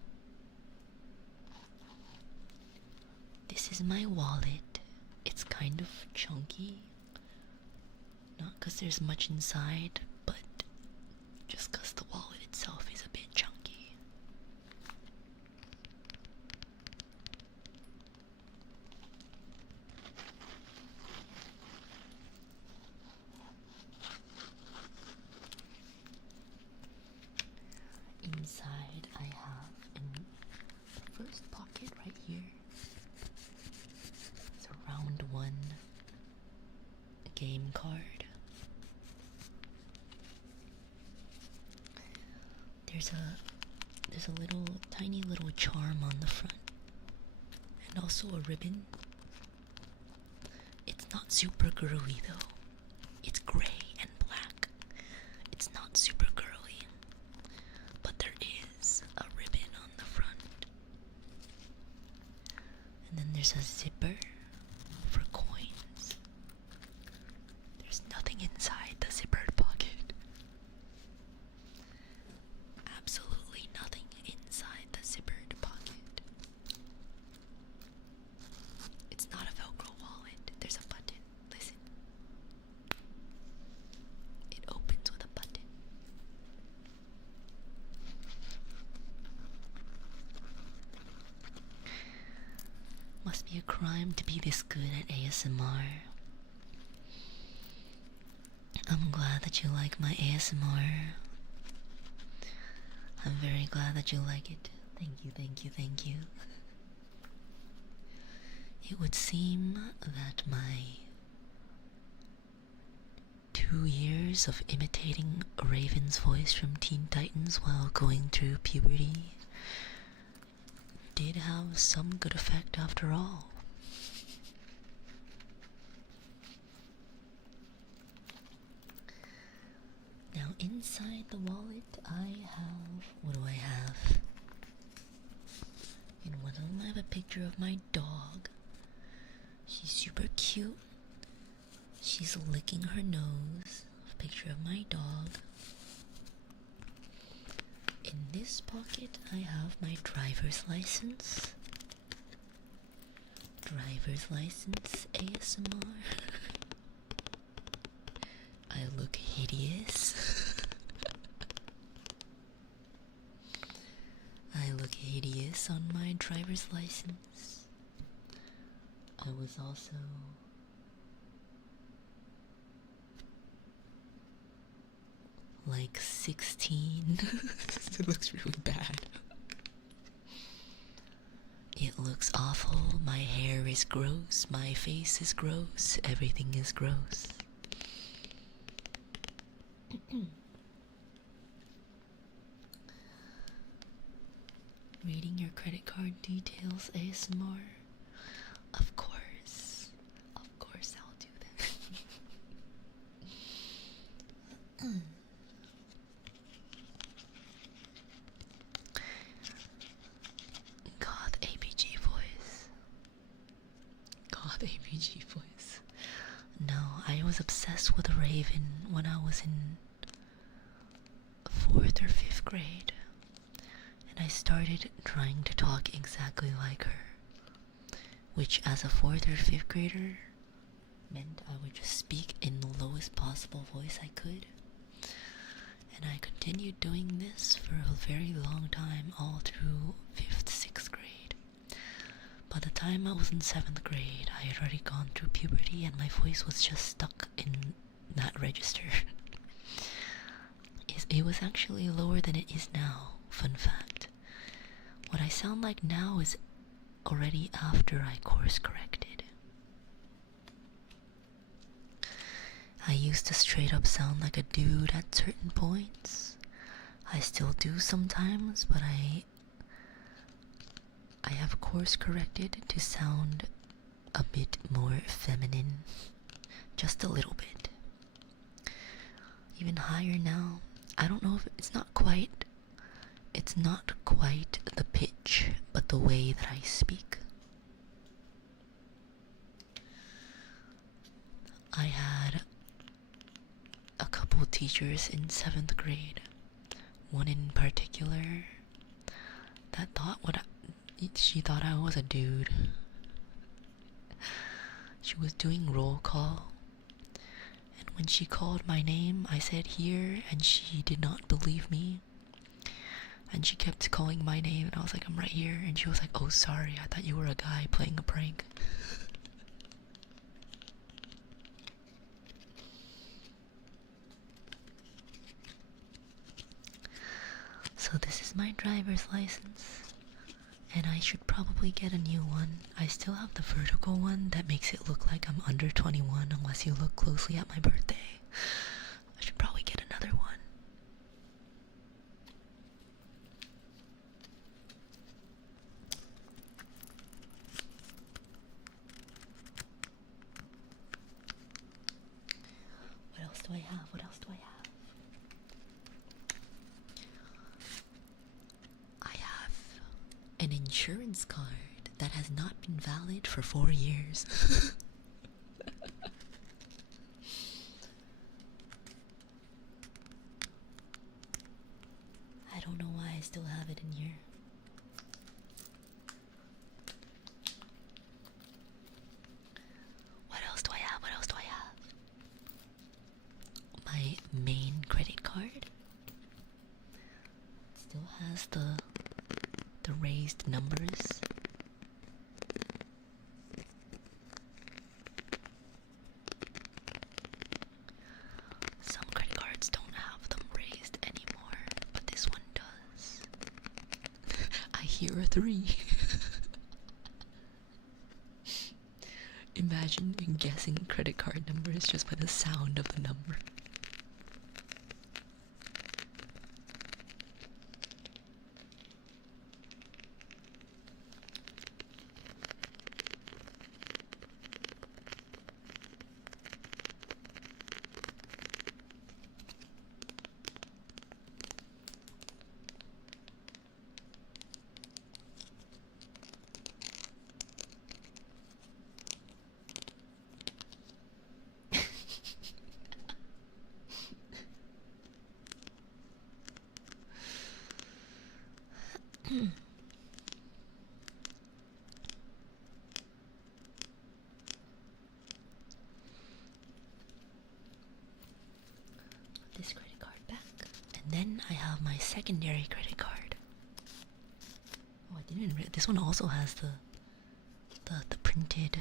This is my wallet. It's kind of chunky. Not because there's much inside, but just because the wallet itself is a bit chunky. Inside I have in the first pocket right here, it's a round 1 game card. There's a little tiny little charm on the front and also a ribbon. It's not super girly though. It's gray and black. It's not super girly, but there is a ribbon on the front. And then there's a zipper for coins. There's nothing inside the zippered pocket. Absolutely nothing inside the zippered pocket. It's not a Velcro wallet. There's a button. Listen. It opens with a button. Must be a crime to be this good at ASMR. I'm glad that you like my ASMR. I'm very glad that you like it. Thank you, thank you, thank you. It would seem that my 2 2 years of imitating Raven's voice from Teen Titans while going through puberty did have some good effect after all. Now inside the wallet I have, what do I have? In one of them I have a picture of my dog. She's super cute. She's licking her nose. A picture of my dog. In this pocket I have my driver's license. Driver's license ASMR. I look hideous. I look hideous on my driver's license. I was also like 16. It looks really bad. It looks awful. My hair is gross. My face is gross. Everything is gross. Reading your credit card details ASMR? Of course. Of course I'll do that. Goth APG voice. Goth APG voice. No, I was obsessed with Raven when I was in 4th or 5th grade. And I started trying to talk exactly like her. Which as a 4th or 5th grader meant I would just speak in the lowest possible voice I could. And I continued doing this for a very long time, all through 5th, 6th grade. By the time I was in 7th grade, I had already gone through puberty and my voice was just stuck in that register. It was actually lower than it is now, fun fact. What I sound like now is already after I course corrected. I used to straight up sound like a dude at certain points. I still do sometimes, but I have course corrected to sound a bit more feminine. Just a little bit. Even higher now. I don't know if it's not quite the pitch, but the way that I speak. I had a couple teachers in 7th grade, one in particular that she thought I was a dude. She was doing roll call, and when she called my name I said here, and she did not believe me, and she kept calling my name and I was like, I'm right here, and she was like, oh sorry, I thought you were a guy playing a prank. So this is my driver's license, and I should probably get a new one. I still have the vertical one that makes it look like I'm under 21 unless you look closely at my birthday. I should probably get another one. What else do I have? What else do I have? An insurance card that has not been valid for 4 years. I don't know why I still have it in here. What else do I have? What else do I have? My main credit card. It still has the raised numbers. Some credit cards don't have them raised anymore, but this one does. I hear a 3. Imagine guessing credit card numbers just by the sound of the number. this credit card back. And then I have my secondary credit card. Oh, I didn't this one also has the printed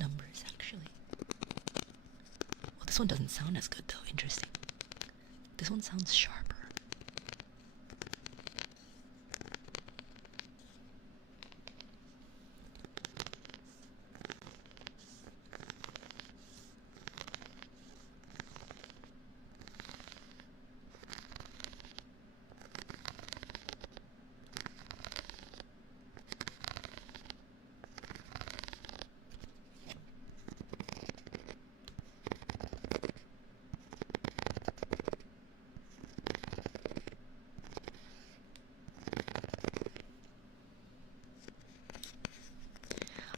numbers, actually. Well, this one doesn't sound as good though. Interesting. This one sounds sharper.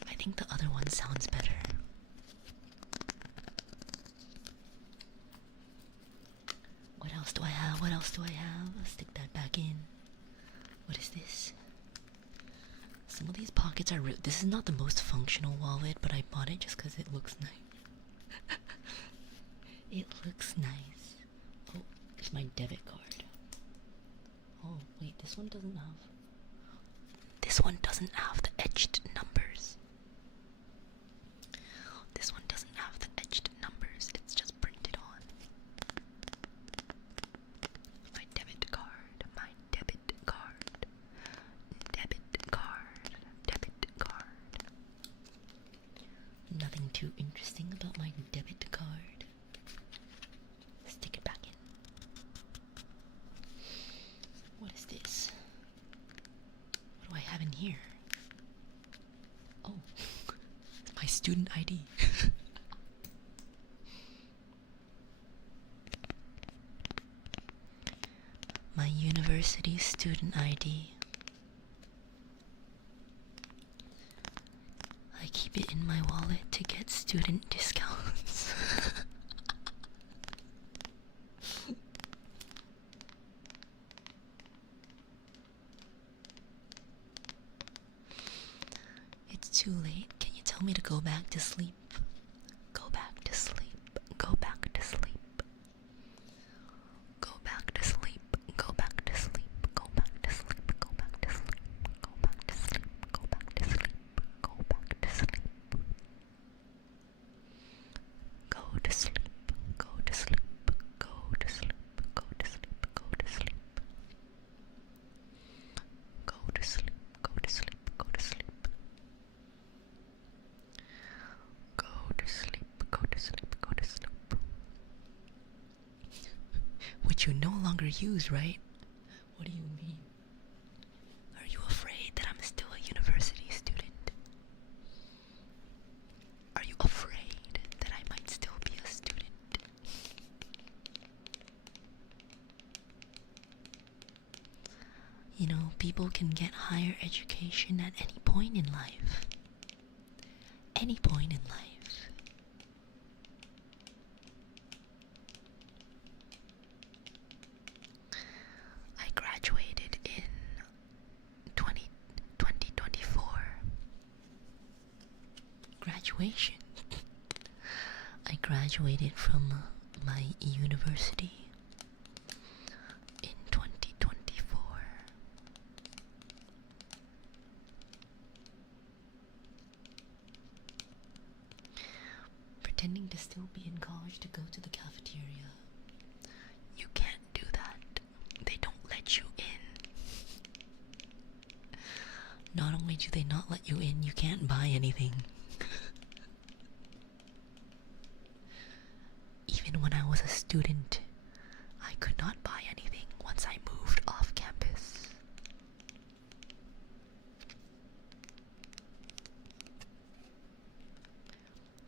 I think the other one sounds better. What else do I have? What else do I have? I'll stick that back in. What is this? Some of these pockets are real. This is not the most functional wallet, but I bought it just because it looks nice. It looks nice. Oh, it's my debit card. Oh, wait, this one doesn't have... This one doesn't have the edged numbers. This one doesn't have the edged numbers. It's just printed on. My debit card. My debit card. Debit card. Debit card. Nothing too interesting about my debit card. Stick it back in. What is this? What do I have in here? Oh, my student ID. My university student ID. I keep it in my wallet to get student discounts. It's too late. Can you tell me to go back to sleep? Go back to sleep. Go back to sleep. Go back to sleep. Go back to sleep. Go back to sleep. Go back to sleep. Go back to sleep. Go back to sleep. Go back to sleep. Go to sleep. Go to sleep. Go to sleep. Go to sleep. Go to sleep. Go to sleep. Go to sleep. Go to sleep. Go to sleep. Go to sleep. Go to sleep. Which you no longer use, right? What do you mean? Are you afraid that I'm still a university student? Are you afraid that I might still be a student? You know, people can get higher education at any point in life. Any point in life. I graduated in 2024. Graduation. I graduated from my university in 2024. Pretending to still be in college to go to the cafeteria. You can't do that. They don't let you in. Not only do they not let you in, you can't buy anything. Even when I was a student, I could not buy anything once I moved off campus.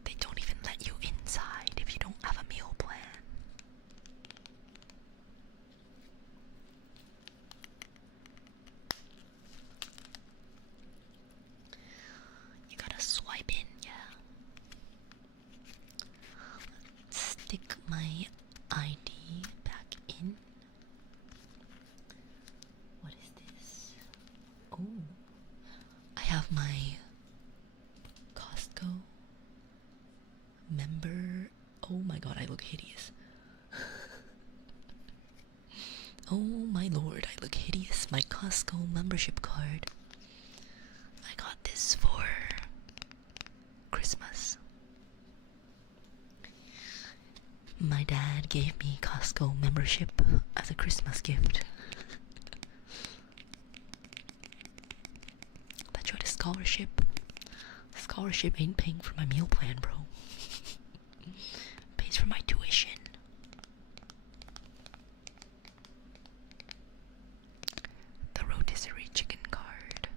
They don't even let you inside if you don't have a meal plan. You gotta swipe Oh my lord, I look hideous. My Costco membership card. I got this for Christmas. My dad gave me Costco membership as a Christmas gift. That's what a scholarship. Scholarship ain't paying for my meal plan, bro. Pays for my tuition. The rotisserie chicken card.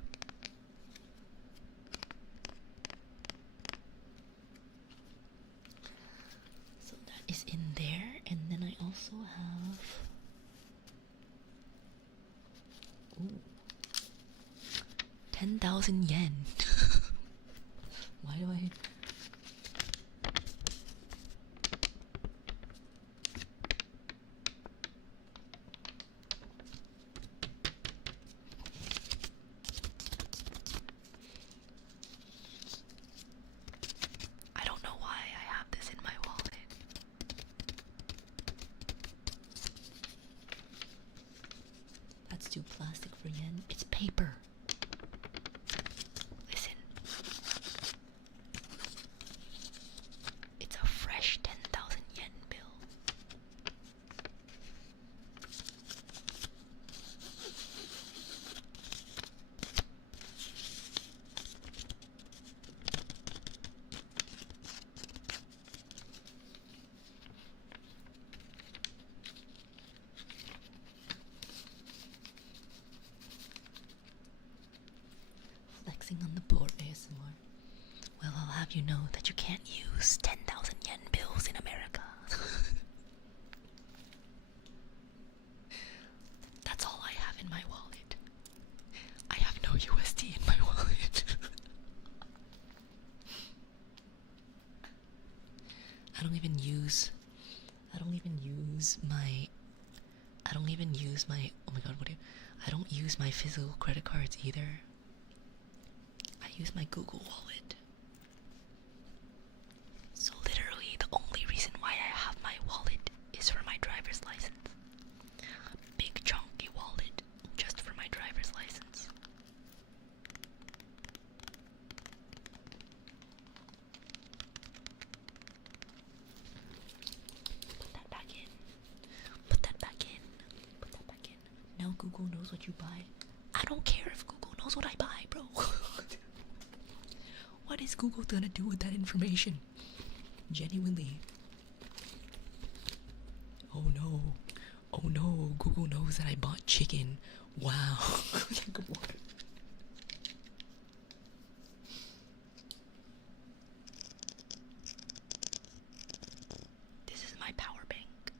So that is in there, and then I also have 10,000 yen. Why do I? I don't know why I have this in my wallet. That's too plastic for yen. It's paper. Listen. It's a fresh 10,000 yen bill. Flexing on the board ASMR. Well, I'll have you know that you can't use 10,000 yen bills in America. That's all I have in my wallet. I have no USD in my wallet. I don't even use my oh my god, I don't use my physical credit cards either. I use my Google Wallet. So literally the only reason why I have my wallet is for my driver's license. Big chunky wallet just for my driver's license. Put that back in. Put that back in. Put that back in. Now Google knows what you buy. I don't care if Google knows what I buy, bro. What is Google gonna do with that information? Genuinely. Oh no. Oh no, Google knows that I bought chicken. Wow. Good one. This is my power bank.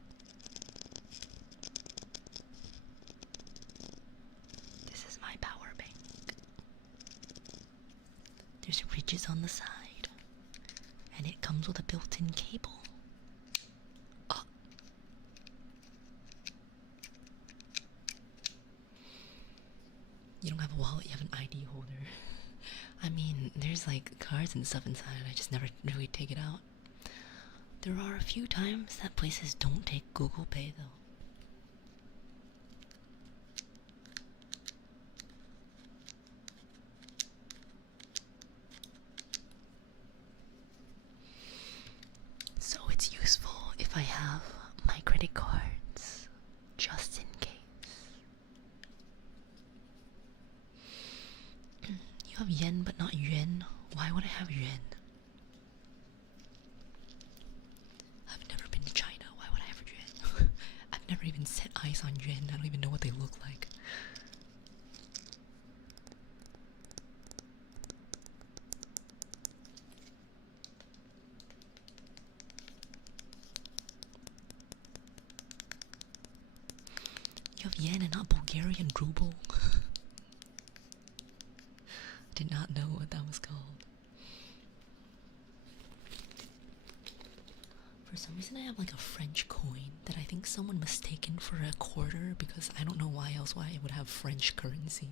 This is my power bank. There's ridges on the side, and it comes with a built-in cable. You don't have a wallet, you have an ID holder. I mean, there's like cards and stuff inside, and I just never really take it out. There are a few times that places don't take Google Pay though. So it's useful if I have my credit cards, just in case. You have yen but not yuan? Why would I have yuan? I've never been to China, why would I have yuan? I've never even set eyes on yuan, I don't even know what they look like. You have yen and not Bulgarian ruble? Did not know what that was called. For some reason I have like a French coin that I think someone mistaken for a quarter, because I don't know why else why it would have French currency.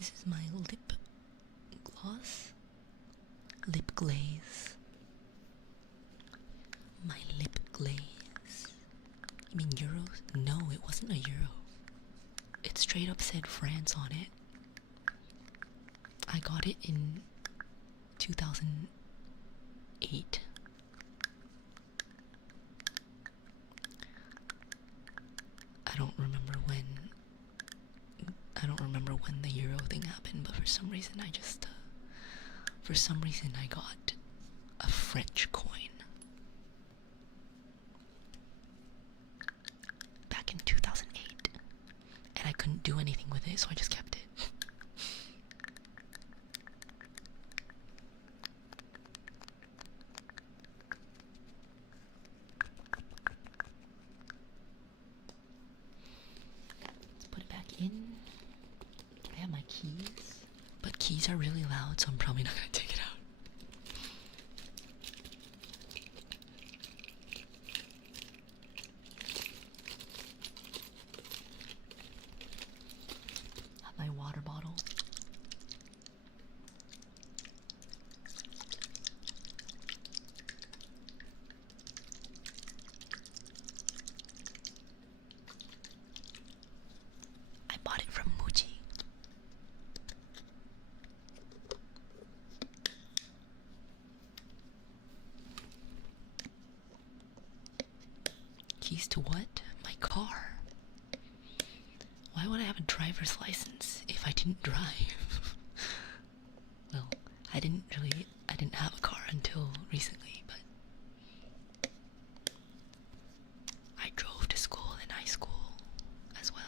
This is my lip gloss. Lip glaze. My lip glaze. You mean euros? No, it wasn't a euro. It straight up said France on it. I got it in 2008. I don't remember when the euro thing happened, but for some reason I got a French coin back in 2008, and I couldn't do anything with it, so I just kept it. Let's put it back in. I have my keys, but keys are really loud, so I'm probably not gonna take it out. Have my water bottle. I bought it from Muji. Keys to what? My car. Why would I have a driver's license if I didn't drive? Well, I didn't have a car until recently, but I drove to school in high school as well.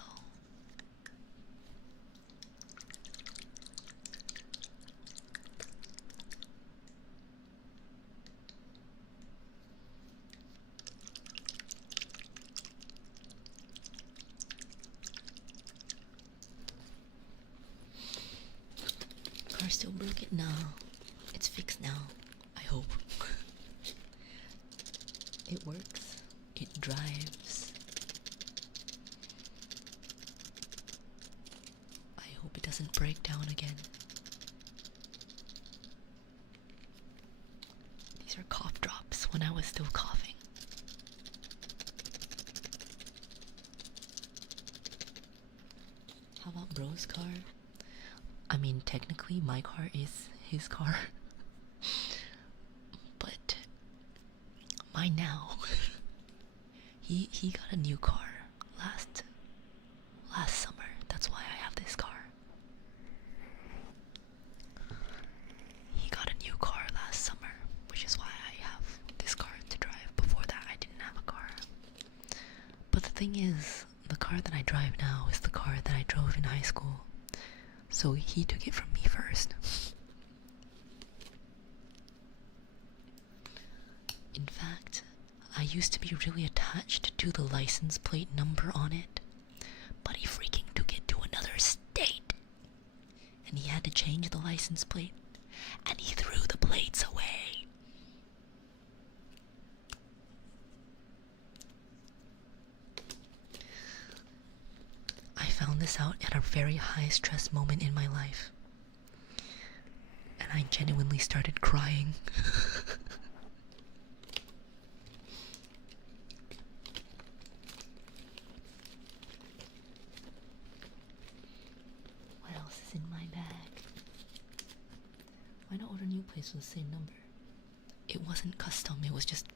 Car still broken? No. It's fixed now. I hope. It works. It drives. I hope it doesn't break down again. These are cough drops when I was still coughing. How about bro's car? I mean, technically my car is his car. But mine now. He got a new car last summer. That's why I have this car. He got a new car last summer, which is why I have this car to drive. Before that I didn't have a car. But the thing is, the car that I drive now is the car that I drove in high school. So he took it from me first. In fact, I used to be really attached to the license plate number on it, but he freaking took it to another state. And he had to change the license plate, and he threw the plates away. I found this out at a very high stress moment in my life, and I genuinely started crying. What else is in my bag? Why not order new plates with the same number? It wasn't custom, it was just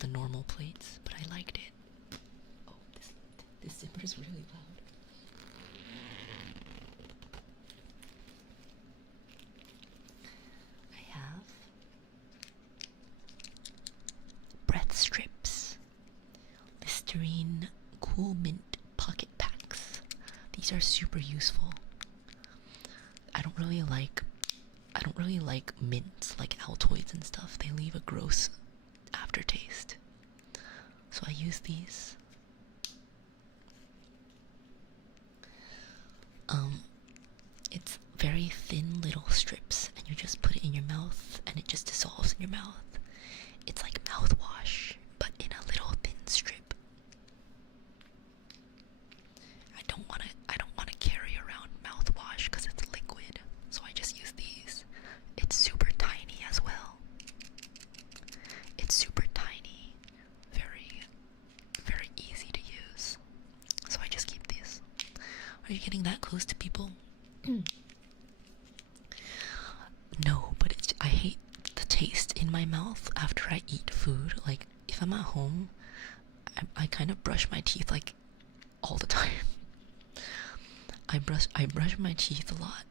the normal plates, but I liked it. Oh, this zipper is really loud. Breath strips, Listerine Cool Mint pocket packs. These are super useful. I don't really like mints like Altoids and stuff. They leave a gross aftertaste. So I use these. It's very thin little strips, and you just put it in your mouth and it just dissolves in your mouth. It's like mouthwash, but in a little thin strip. I don't wanna carry around mouthwash because it's liquid. getting that close to people? No, but I hate the taste in my mouth after I eat food. Like, if I'm at home, I kind of brush my teeth like all the time. I brush my teeth a lot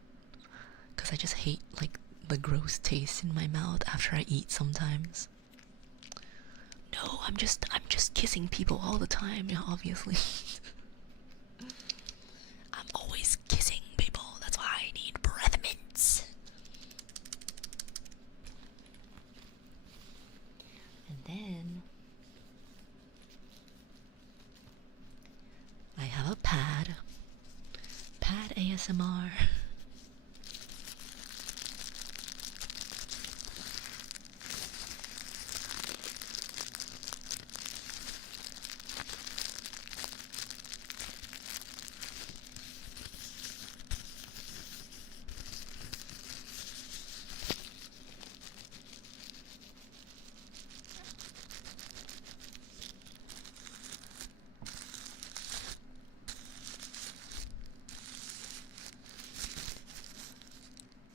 because I just hate like the gross taste in my mouth after I eat sometimes. No, I'm just kissing people all the time, yeah, obviously. I'm always kissing people. That's why I need breath mints. And then I have a pad ASMR.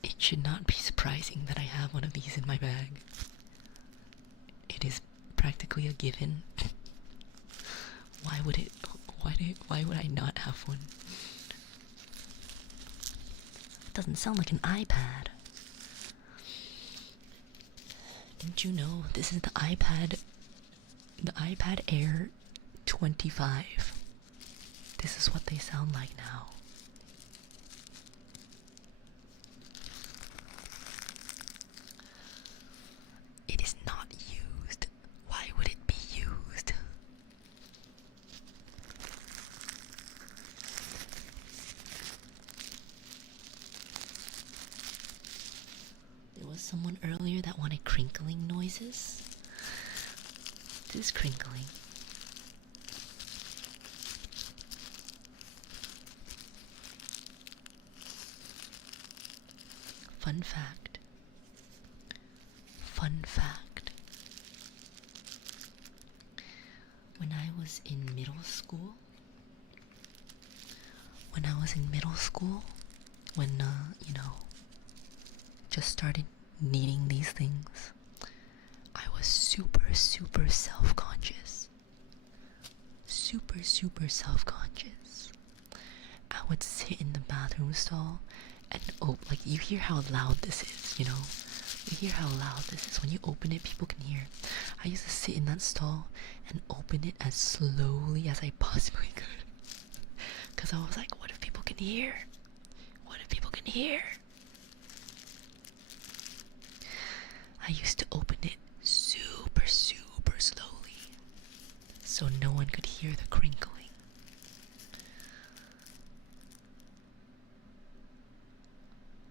It should not be surprising that I have one of these in my bag. It is practically a given. Why would I not have one? It doesn't sound like an iPad. Didn't you know this is the iPad Air 25? This is what they sound like now. It is not used. Why would it be used? There was someone earlier that wanted crinkling noises. This is crinkling. Fun fact. When I was in middle school, when just started needing these things, I was super self-conscious. Super self-conscious. I would sit in the bathroom stall and like, you hear how loud this is, you know? You hear how loud this is. When you open it, people can hear. I used to sit in that stall and open it as slowly as I possibly could. Because I was like, what if people can hear? What if people can hear? I used to open it super slowly, so no one could hear the crinkling.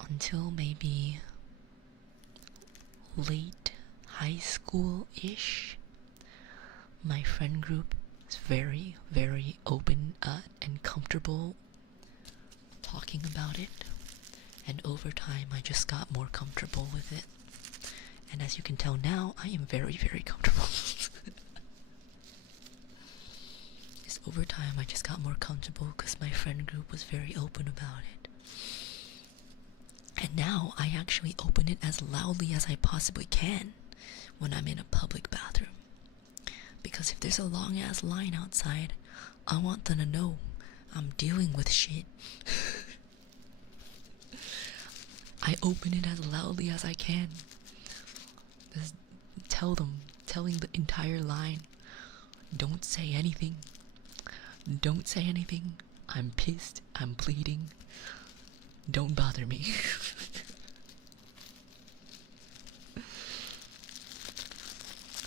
Until maybe late high school-ish, my friend group is very open and comfortable talking about it, and over time I just got more comfortable with it. And as you can tell now, I am very comfortable. Just over time I just got more comfortable because my friend group was very open about it. And now I actually open it as loudly as I possibly can when I'm in a public bathroom. Because if there's a long ass line outside, I want them to know I'm dealing with shit. I open it as loudly as I can. Just telling the entire line, don't say anything. Don't say anything. I'm pissed. I'm bleeding. Don't bother me.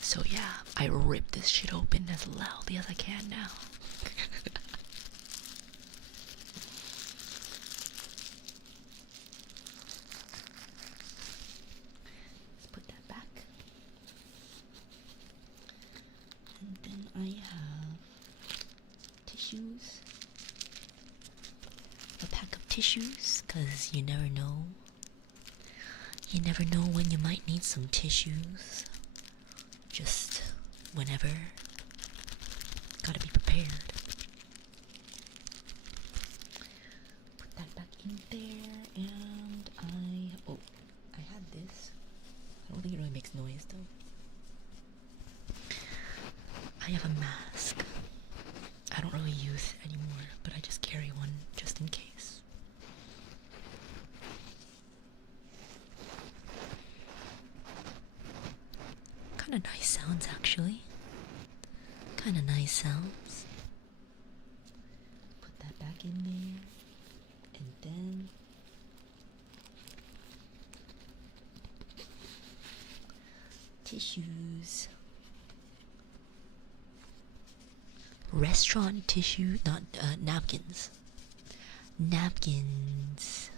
So yeah, I rip this shit open as loudly as I can now. Let's put that back. And then I have tissues. A pack of tissues, because you never know. You never know when you might need some tissues. Just whenever. Gotta be prepared. there, and I had this. I don't think it really makes noise though. I have a mask. I don't really use it anymore, but I just carry one just in case. Kinda nice sounds actually. Kinda nice sounds. Put that back in there. And then tissues. Restaurant tissue, not napkins. Napkins.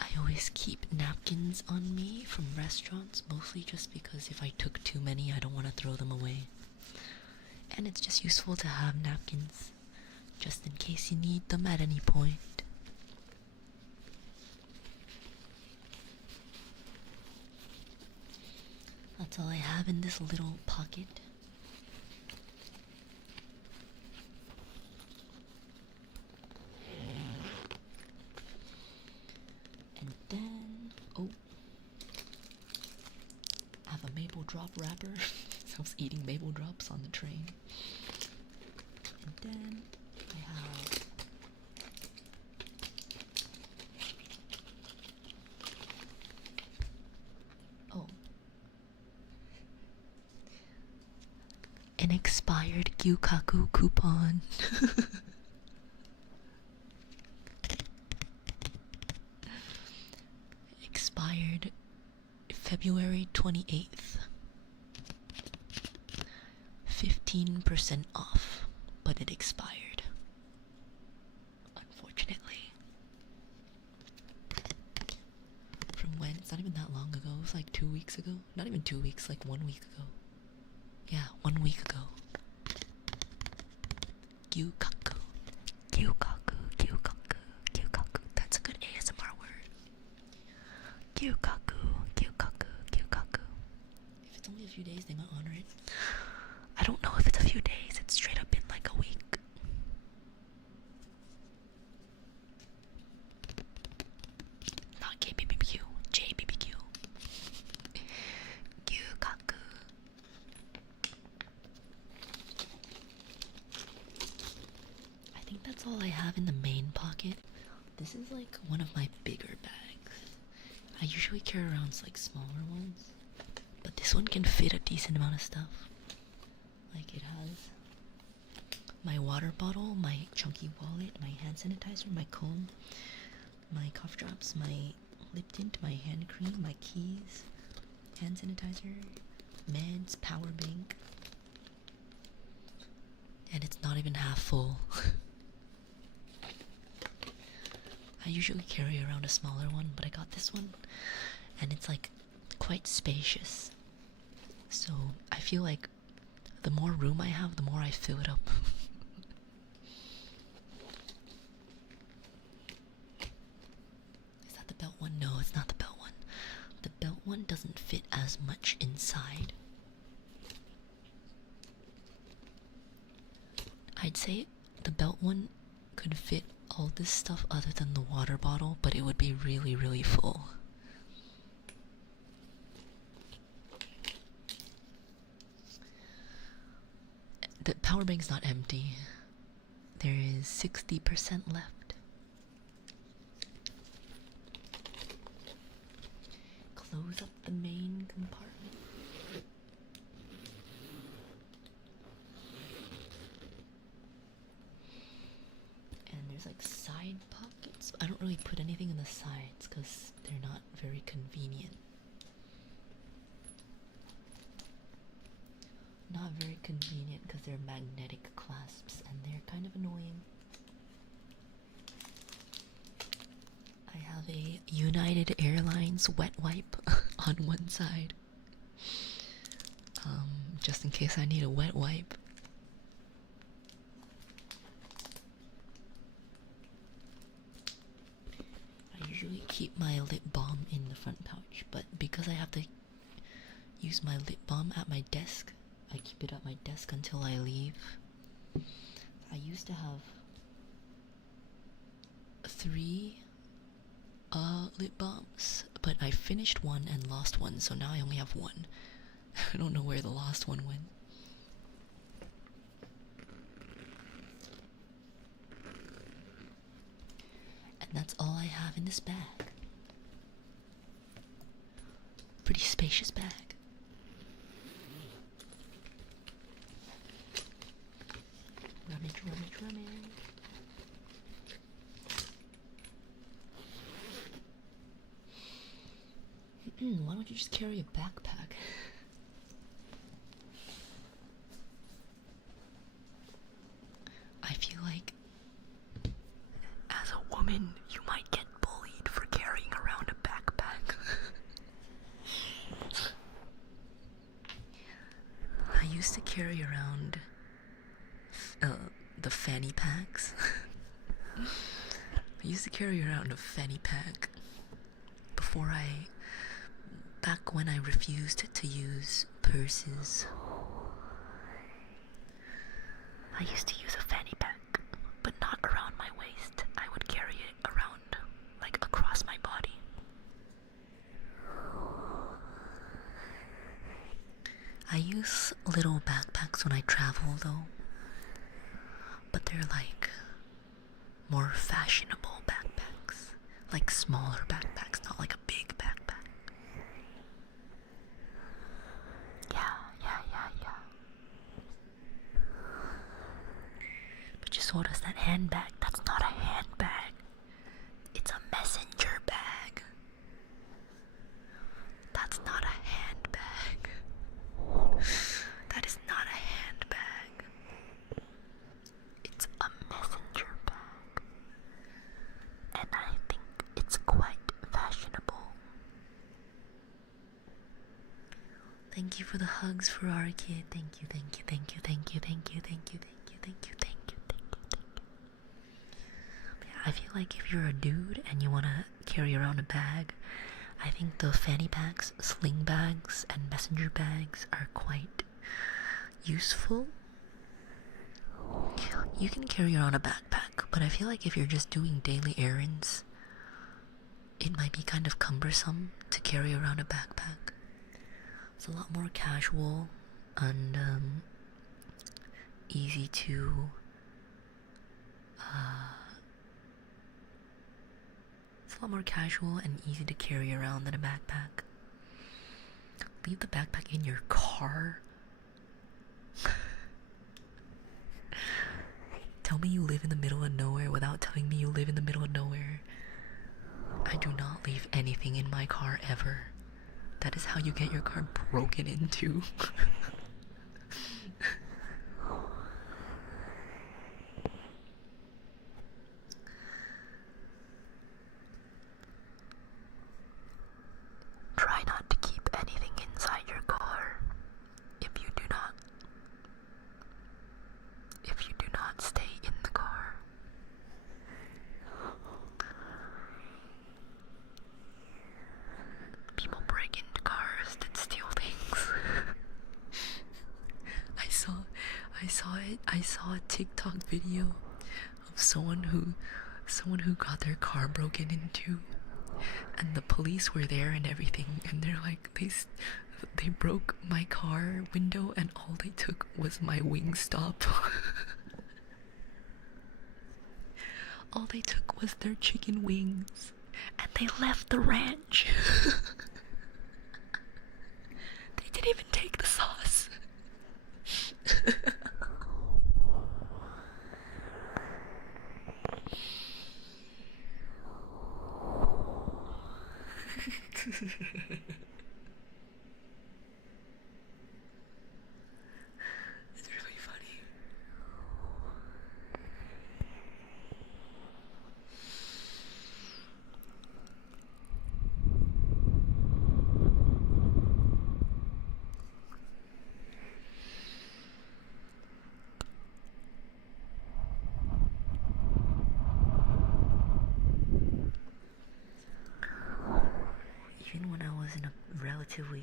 I always keep napkins on me from restaurants, mostly just because if I took too many, I don't want to throw them away. And it's just useful to have napkins, just in case you need them at any point. That's all I have in this little pocket. And then, I have a maple drop wrapper. I was eating maple drops on the train. And then I have an expired Gyukaku coupon. Expired February 28th. 15% off, but it expired. Unfortunately. From when? It's not even that long ago. It was like 2 weeks ago. Not even 2 weeks, like 1 week ago. Yeah, 1 week ago. Gyukaku. Gyukaku. Gyukaku. Gyukaku. That's a good ASMR word. Gyukaku. Gyukaku. Gyukaku. If it's only a few days, they might honor it. I don't know if it's a few days. It's straight up been like a week. Not KBBQ. JBBQ. Gyukaku. I think that's all I have in the main pocket. This is like one of my bigger bags. I usually carry around like smaller ones, but this one can fit a decent amount of stuff. Like it has my water bottle, my chunky wallet, my hand sanitizer, my comb, my cough drops, my lip tint, my hand cream, my keys, hand sanitizer, meds, power bank. And it's not even half full. I usually carry around a smaller one, but I got this one, and it's like quite spacious. So I feel like the more room I have, the more I fill it up. Is that the belt one? No, it's not the belt one. The belt one doesn't fit as much inside. I'd say the belt one could fit all this stuff other than the water bottle, but it would be really, really full. The power bank's not empty. There is 60% left. Close up the main compartment. And there's like side pockets. I don't really put anything in the sides because they're not very convenient. Not very convenient because they're magnetic clasps and they're kind of annoying. I have a United Airlines wet wipe on one side. Just in case I need a wet wipe. I usually keep my lip balm in the front pouch, but because I have to use my lip balm at my desk. I keep it at my desk until I leave. I used to have 3 lip balms, but I finished one and lost one, so now I only have 1. I don't know where the last one went. And that's all I have in this bag. Pretty spacious bag. Rummage, rummage, rummage. Why don't you just carry a backpack? I feel like as a woman, you might get bullied for carrying around a backpack. I used to carry around the fanny packs. I used to carry around a fanny pack back when I refused to use purses. I used to use a fanny pack, but not around my waist. I would carry it around, like, across my body. I use little backpacks when I travel, though. But they're like more fashionable backpacks. Like smaller backpacks, not like a big backpack. Yeah. But you saw us that handbag. That's not a handbag. It's a messenger bag. That's not a handbag. That is not a handbag. It's a messenger bag. And I think it's quite fashionable. Thank you for the hugs for our kid. Thank you. Yeah, I feel like if you're a dude and you want to carry around a bag, I think the fanny packs, sling bags, and messenger bags are quite useful. You can carry around a backpack, but I feel like if you're just doing daily errands, it might be kind of cumbersome to carry around a backpack. It's a lot more casual and easy to carry around than a backpack. Leave the backpack in your car. Tell me you live in the middle of nowhere without telling me you live in the middle of nowhere. I do not leave anything in my car ever. That is how you get your car broken into. Try not to keep anything inside your car if you do not stay in the car. People break into cars and steal things. I saw a TikTok video of someone who got their car broken into, and the police were there and everything, and they're like, they broke my car window and all they took was my Wingstop. All they took was their chicken wings, and they left the ranch. They didn't even take the sauce. It's really funny.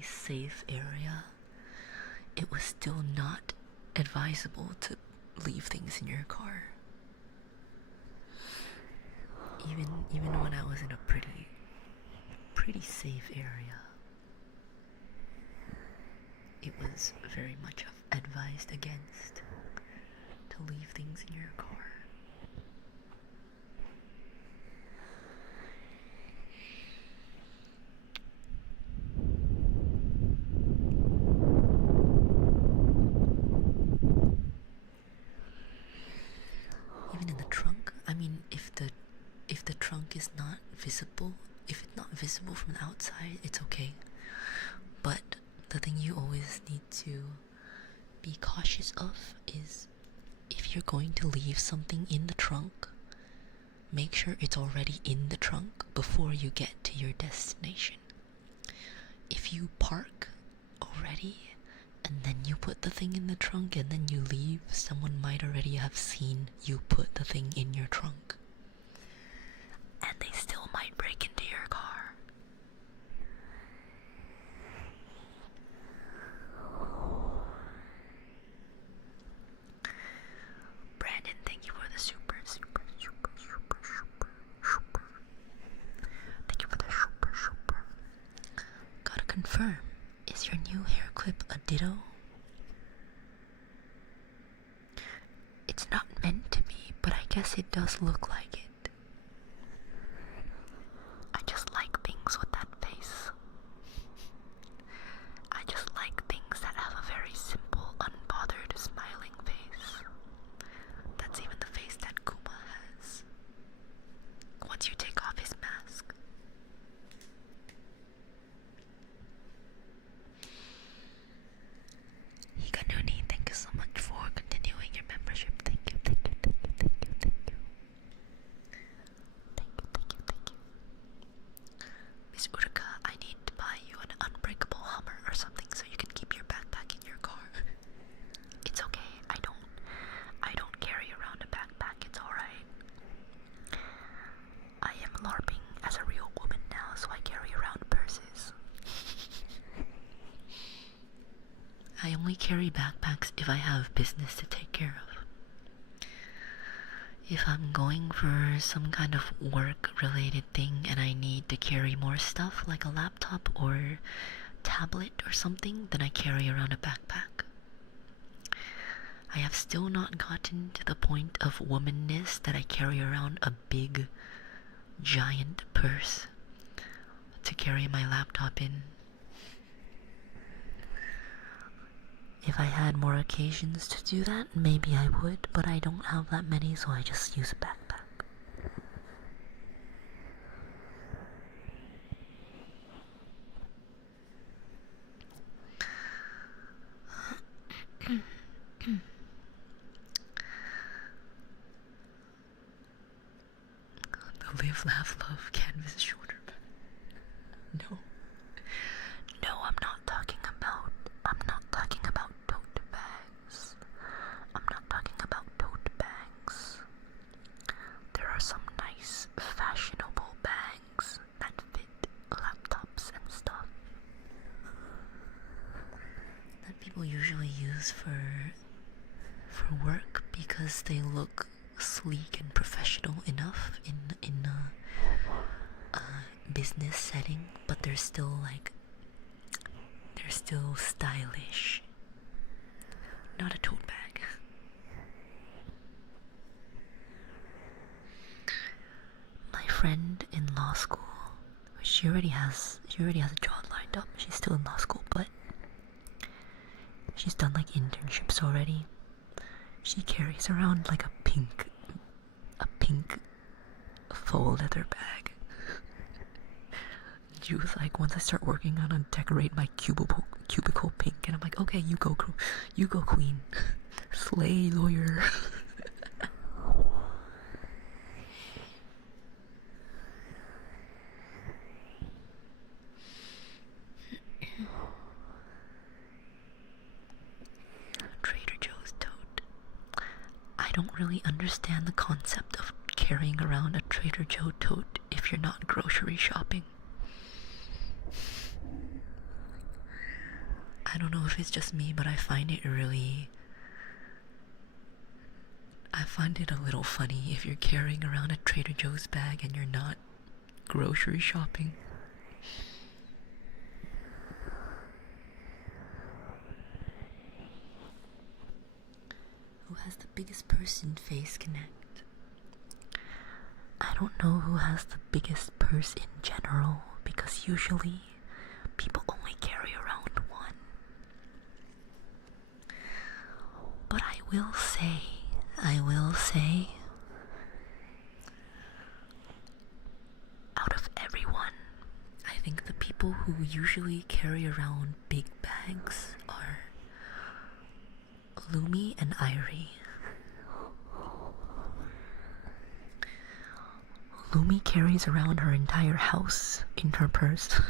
safe area, it was still not advisable to leave things in your car. Even when I was in a pretty safe area, it was very much advised against to leave things in your car. Even in the trunk, I mean, if the trunk is not visible, if it's not visible from the outside, it's okay. But the thing you always need to be cautious of is if you're going to leave something in the trunk, make sure it's already in the trunk before you get to your destination. If you park already and then you put the thing in the trunk and then you leave, someone might already have seen you put the thing in your trunk. And they still might break into your car. Brandon, thank you for the super. Thank you for the super. Gotta confirm, is your new hair clip a ditto? It's not meant to be, but I guess it does look like it. I just like things with that face. I just like things that have a very simple, unbothered, smiling face. That's even the face that Kuma has. Once you take off his mask. Higanuni, thank you so much for continuing your membership. Thank you. Miss Uruka, I need to buy you an unbreakable Hummer or something so you can keep your backpack in your car. It's okay. I don't carry around a backpack. It's alright. I am LARPing as a real woman now, so I carry around purses. I only carry backpacks if I have business to take care of. If I'm going for some kind of work-related thing and I need to carry more stuff, like a laptop or tablet or something, then I carry around a backpack. I have still not gotten to the point of womanness that I carry around a big, giant purse to carry my laptop in. If I had more occasions to do that, maybe I would, but I don't have that many, so I just use a backpack. The live, laugh, love canvas shoulder bag. No. No, I'm not talking about tote bags. I'm not talking about tote bags. There are some nice, fashionable bags that fit laptops and stuff that people usually use for work because they look sleek and professional enough in a business setting, but they're still stylish. Not a tote bag. My friend in law school, she already has a job lined up. She's still in law school, but she's done like internships already. She carries around like a pink faux leather bag. She was like, once I start working on to decorate my cubicle pink, and I'm like, okay, you go queen, slay lawyer. Trader Joe's tote. I don't really understand the concept of carrying around a Trader Joe tote if you're not grocery shopping. I don't know if it's just me, but I find it a little funny if you're carrying around a Trader Joe's bag and you're not grocery shopping. Who has the biggest purse in Face Connect? I don't know who has the biggest purse in general, because usually people only carry around one. But I will say, out of everyone, I think the people who usually carry around big bags are Lumi and Irie. Lumi carries around her entire house in her purse.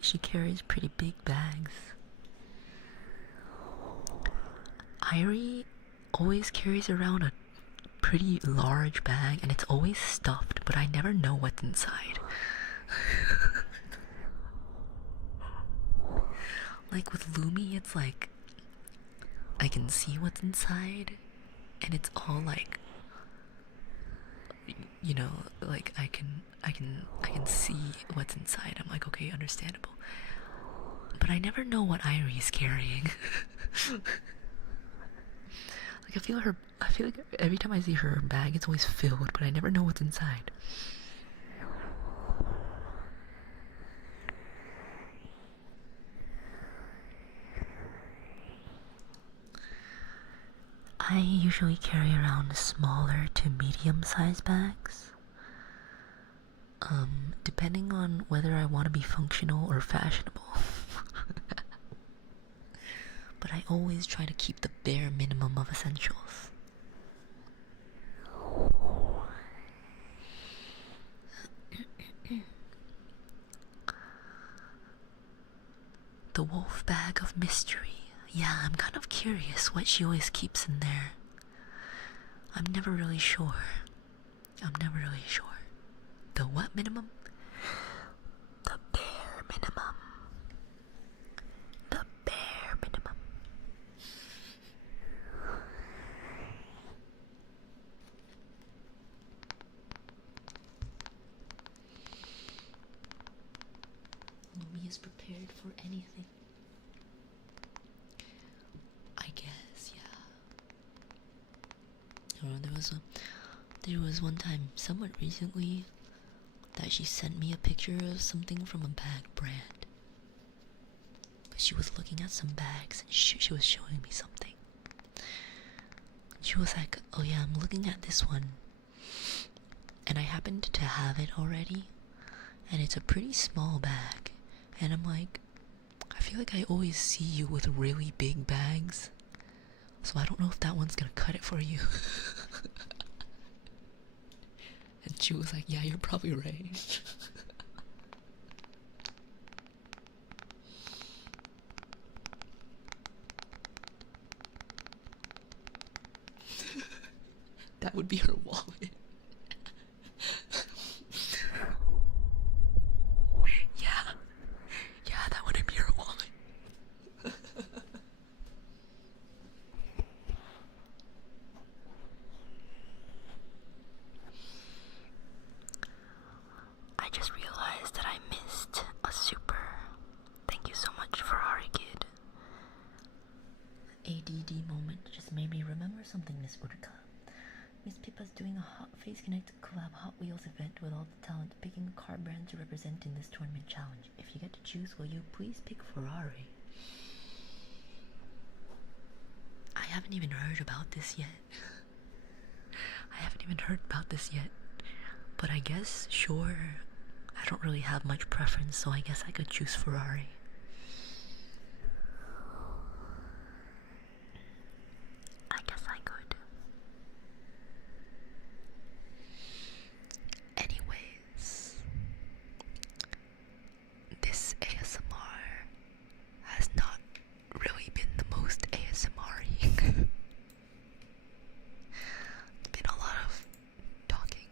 She carries pretty big bags. Irie always carries around a pretty large bag, and it's always stuffed, but I never know what's inside. Like with Lumi, it's like I can see what's inside, and it's all like, you know, like I can see what's inside. I'm like, okay, understandable. But I never know what Irie's carrying. Like I feel like every time I see her bag, it's always filled, but I never know what's inside. I usually carry around smaller to medium-sized bags. Depending on whether I want to be functional or fashionable. But I always try to keep the bare minimum of essentials. The wolf bag of mystery. Yeah, I'm kind of curious what she always keeps in there. I'm never really sure. The what minimum? The bare minimum. The bare minimum. Lumi is prepared for anything. I guess, yeah. There was one time, somewhat recently, that she sent me a picture of something from a bag brand. She was looking at some bags and she was showing me something. She was like, oh yeah, I'm looking at this one, and I happened to have it already, and it's a pretty small bag. And I'm like, I feel like I always see you with really big bags, so I don't know if that one's gonna cut it for you. And she was like, yeah, you're probably right. That would be her wallet. Yeah, that wouldn't be her wallet. I just realized that I missed a super. Thank you so much, Ferrari Kid. ADD moment just made me remember something, Miss Uruka. Miss Pippa's doing a Hot Face Connect collab Hot Wheels event with all the talent, picking a car brand to represent in this tournament challenge. If you get to choose, will you please pick Ferrari? I haven't even heard about this yet. But I guess, sure. I don't really have much preference, so I guess I could choose Ferrari. I guess I could. Anyways, this ASMR has not really been the most ASMR-y. It's been a lot of talking.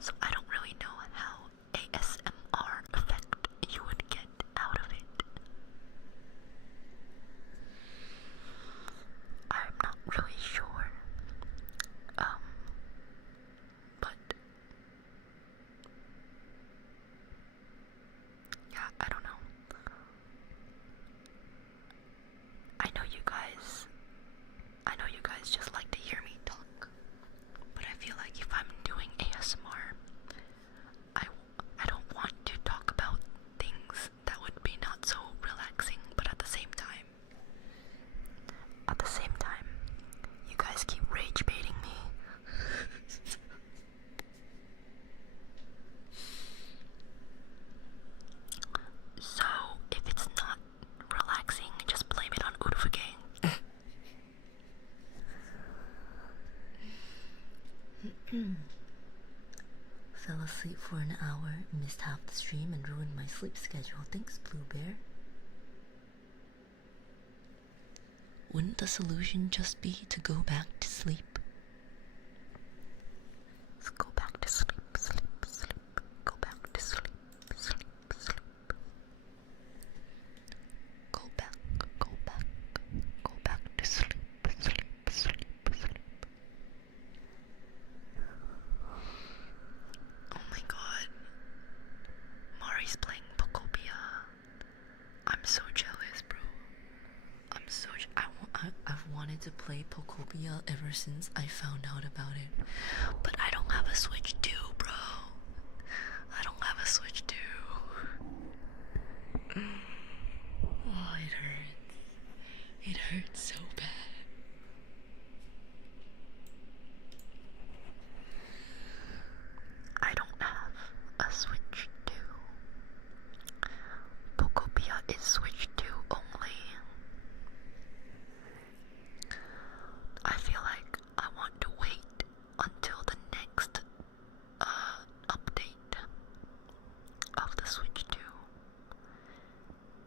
So I don't really asleep for an hour, missed half the stream, and ruined my sleep schedule. Thanks, Blue Bear. Wouldn't the solution just be to go back to sleep? Let's go back to sleep, sleep, sleep. Go back to sleep, sleep, sleep. Go back, go back, go back to sleep, sleep, sleep, sleep. Oh my god. Mari's playing Pokopia. I'm so jealous, bro. I've wanted to play Pokopia ever since I found out about it. But I don't have a Switch 2, bro. I don't have a Switch 2. Oh, it hurts. It hurts so bad. I don't have a Switch 2. Pokopia is Switch 2 only. I feel like I want to wait until the next update of the Switch 2,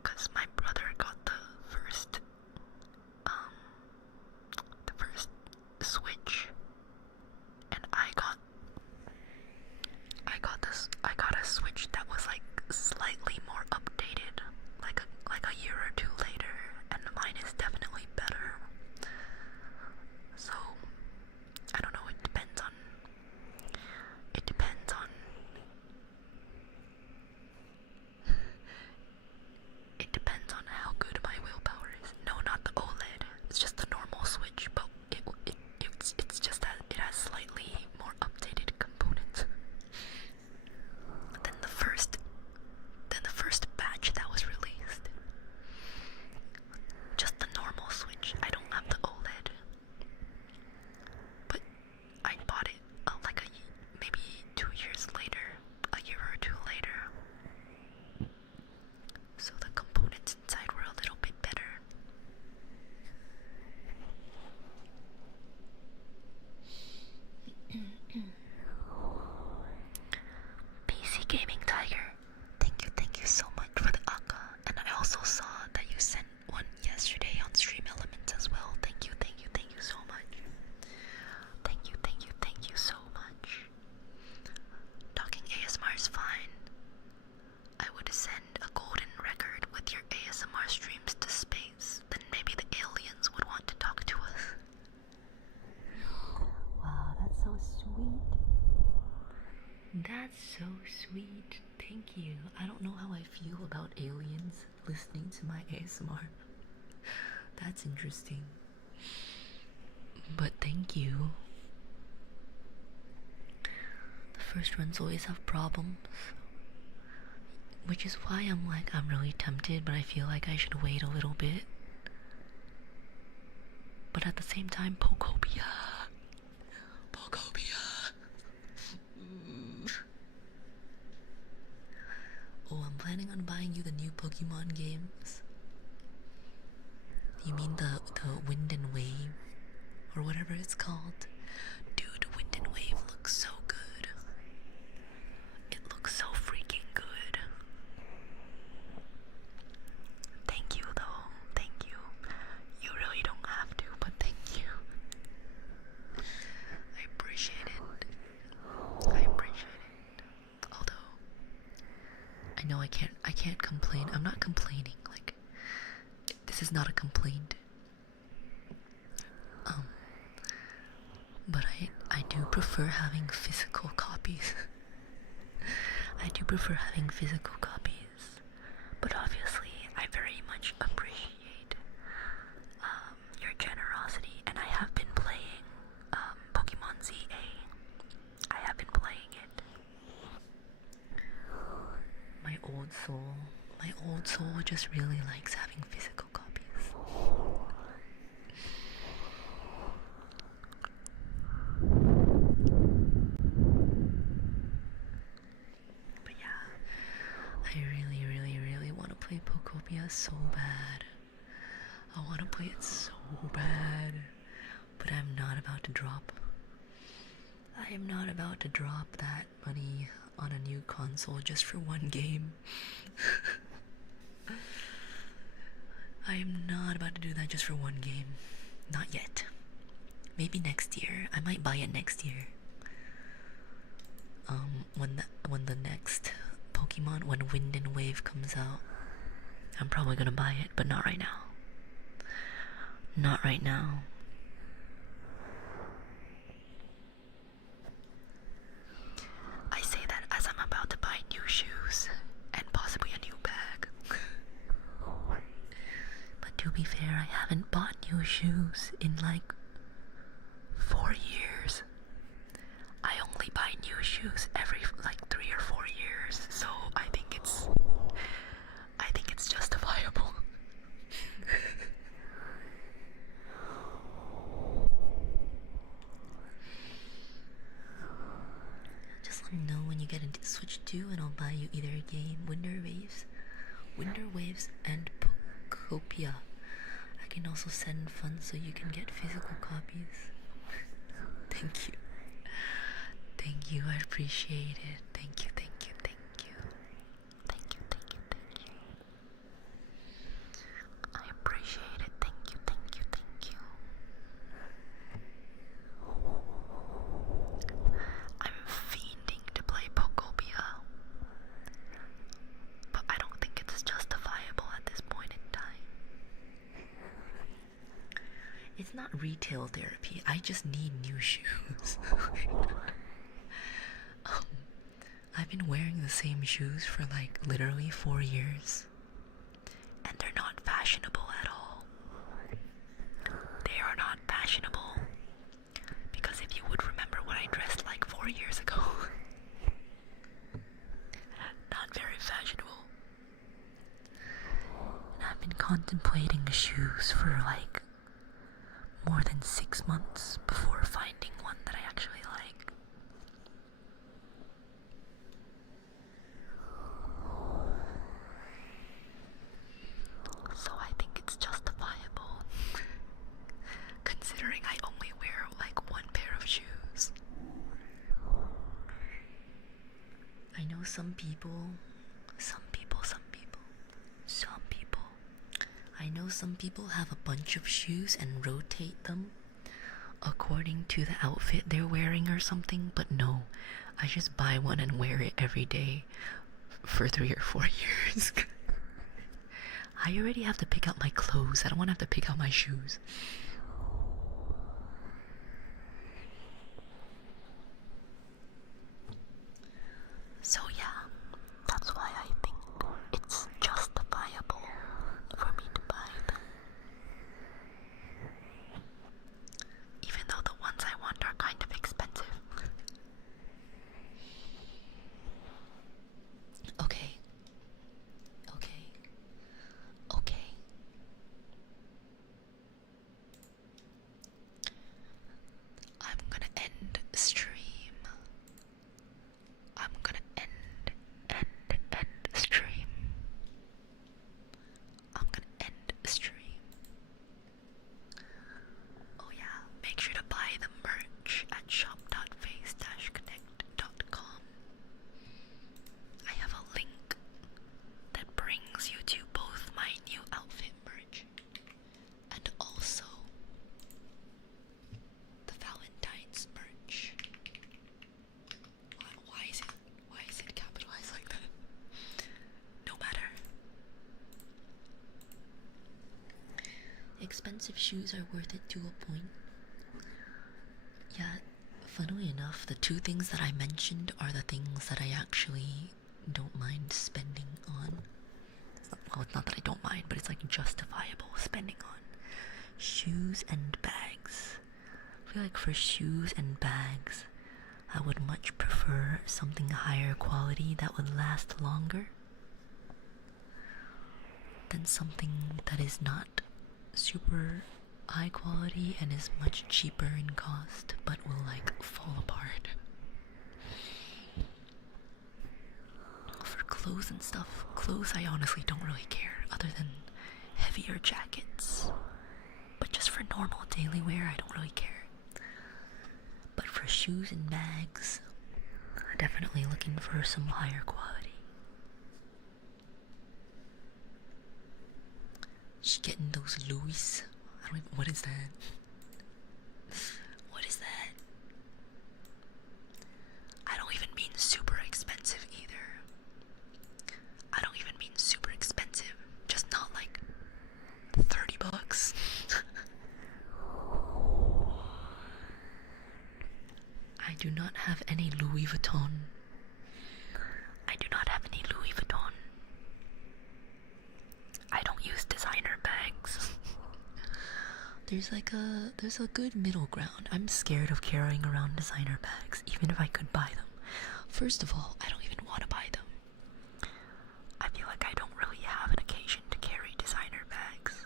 because my brother got the first Switch, and I got a Switch that was like slightly more updated, like a year or two later, and mine is definitely better. So I don't know, it depends on how good my willpower is. No, not the OLED. It's just the normal Switch, but it's just that it has slightly more updated components than the first batch that was released. Just the normal Switch. I don't have the OLED. But I bought it maybe 2 years later, a year or two later. So the components inside were a little bit better. PC Gaming Tiger, thank you so much for the Aka. And I also saw that you sent one yesterday on Stream Elements as well. Thank you so much. Thank you so much. Talking ASMR is fine. I would send a golden record with your ASMR streams to space. Then maybe the aliens would want to talk to us. Wow, that's so sweet. That's so sweet. Thank you. I don't know how I feel about aliens listening to my ASMR. That's interesting. But thank you. The first runs always have problems. Which is why I'm really tempted, but I feel like I should wait a little bit. But at the same time, Pokopia. Oh, I'm planning on buying you the new Pokemon games. You mean the Wind and Wave? Or whatever it's called? Dude, Wind and Wave looks so good. It looks so freaking good. Thank you though, thank you. You really don't have to, but thank you. I appreciate it. Although I know I can't complain. I'm not complaining. Like, this is not a complaint. But I do prefer having physical copies. But obviously, I very much appreciate your generosity, and I have been playing Pokemon ZA. I have been playing it. My old soul just really likes having physical copies. But yeah, I really want to play Pokopia so bad. I want to play it so bad. But I'm not about to drop. I am not about to drop that money on a new console just for one game. I am not about to do that just for one game. Not yet. Maybe next year. I might buy it next year. When the next Pokemon, when Wind and Wave comes out, I'm probably gonna buy it, but not right now. Not right now. I say that as I'm about to buy new shoes and possibly a new bag. But to be fair, I haven't bought new shoes in like 4 years. I only buy new shoes every like 3 or 4 years, so I think it's justifiable. Just let me know when you get into Switch 2 and I'll buy you either a game, Winter Waves and Pokopia. I can also send funds so you can get physical copies. Thank you. Thank you, I appreciate it. Thank you, thank you, thank you. Thank you, thank you, thank you. I appreciate it. Thank you, thank you, thank you. I'm fiending to play Pokopia, but I don't think it's justifiable at this point in time. It's not retail therapy, I just need new shoes. I've been wearing the same shoes for like literally 4 years, and they're not fashionable at all. They are not fashionable, because if you would remember what I dressed like 4 years ago, not very fashionable. And I've been contemplating shoes for like more than 6 months before finding one that I actually like. So I think it's justifiable, considering I only wear like one pair of shoes. I know some people, I know some people have a bunch of shoes and rotate them according to the outfit they're wearing or something, but no, I just buy one and wear it every day for 3 or 4 years. I already have to pick out my clothes. I don't want to have to pick out my shoes. So yeah, that's why I think it's justifiable for me to buy them. Even though the ones I want are kind of expensive. Okay. I'm gonna end stream. I'm gonna end stream. I'm gonna end stream. Oh yeah, make sure to buy the merch at shop.face-connect.com. I have a link that brings you to both my new outfit merch and also the Valentine's merch. Why is it capitalized like that? No matter. Expensive shoes are worth it to a point. Yeah, funnily enough, the two things that I mentioned are the things that I actually don't mind spending on. Well, it's not that I don't mind, but it's like justifiable spending on. Shoes and bags. I feel like for shoes and bags, I would much prefer something higher quality that would last longer than something that is not super high quality and is much cheaper in cost but will like fall apart. For clothes and stuff, I honestly don't really care other than heavier jackets, but just for normal daily wear I don't really care. But for shoes and bags, definitely looking for some higher quality. She's getting those Louis. I don't even. What is that? What is that? I don't even mean super expensive either. I don't even mean super expensive. Just not like $30. I do not have any Louis Vuitton. I do not have any Louis Vuitton. I don't use designer bags. There's a good middle ground. I'm scared of carrying around designer bags, even if I could buy them. First of all, I don't even want to buy them. I feel like I don't really have an occasion to carry designer bags.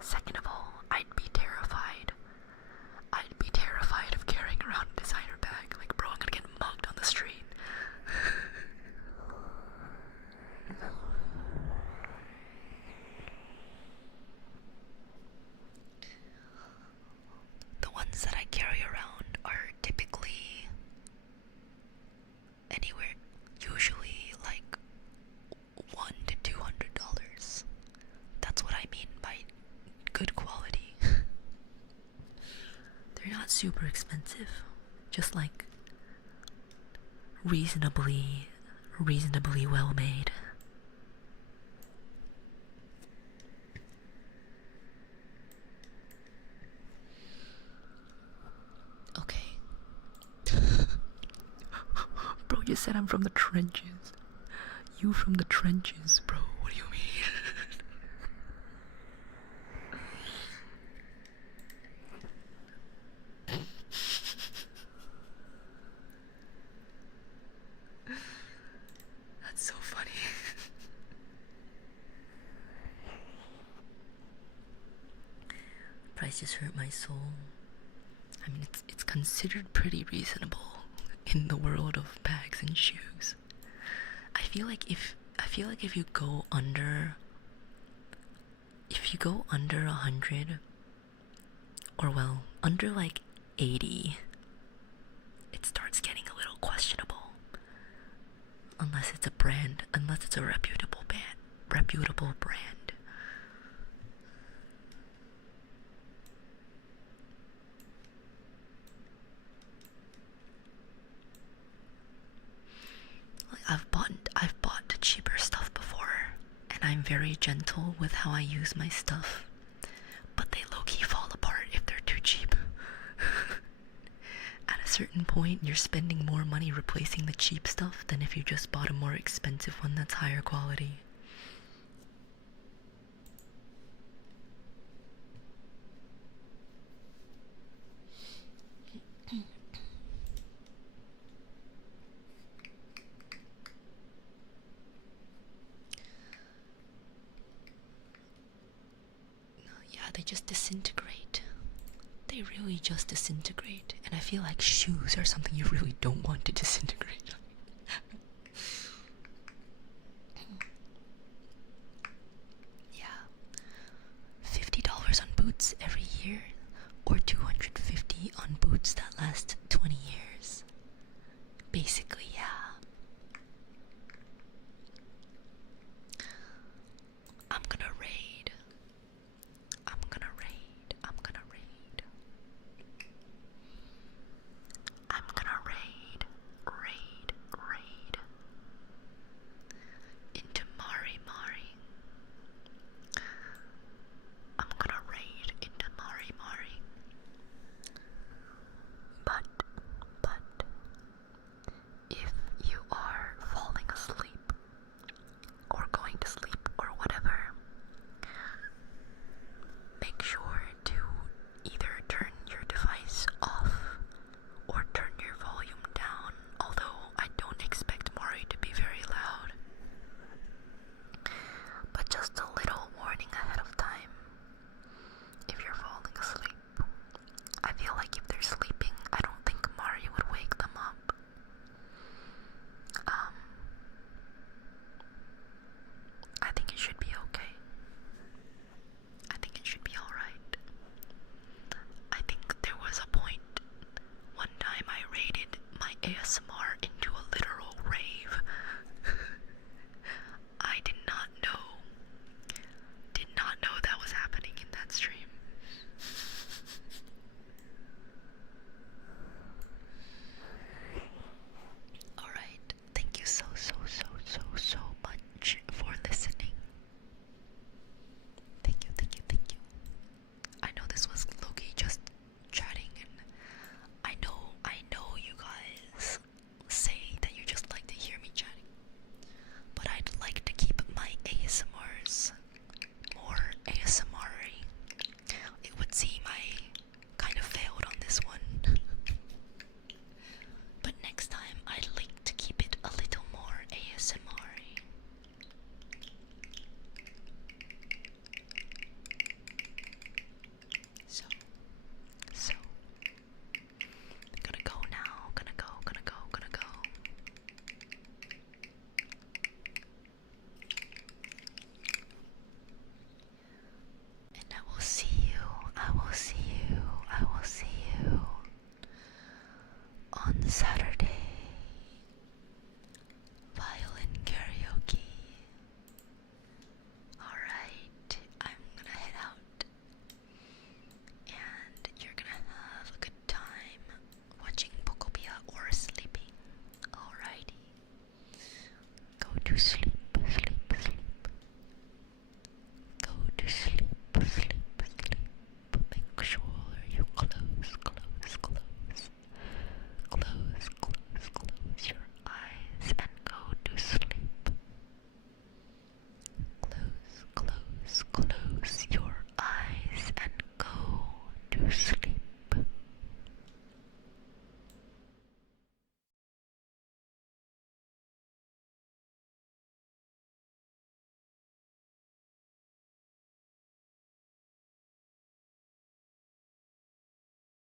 Second of all, I'd be terrified. I'd be terrified of carrying around a designer bag. Like, bro, I'm gonna get mugged on the street. The ones that I carry around are typically anywhere, usually like $100 to $200. That's what I mean by good quality. They're not super expensive, just like reasonably well made. Okay. Bro, you said I'm from the trenches. You from the trenches, bro. What do you mean? That's so funny. Prices hurt my soul. I mean, it's considered pretty reasonable in the world of bags and shoes. I feel like if you go under 100, or well, under like 80, it starts getting a little questionable. Unless it's a reputable brand. Like, I've bought cheaper stuff before, and I'm very gentle with how I use my stuff, but they low-key fall apart if they're too cheap. At a certain point, you're spending more money replacing the cheap stuff than if you just bought a more expensive one that's higher quality. Yeah, they just disintegrate. They really just disintegrate. And I feel like shoes are something you really don't want to disintegrate.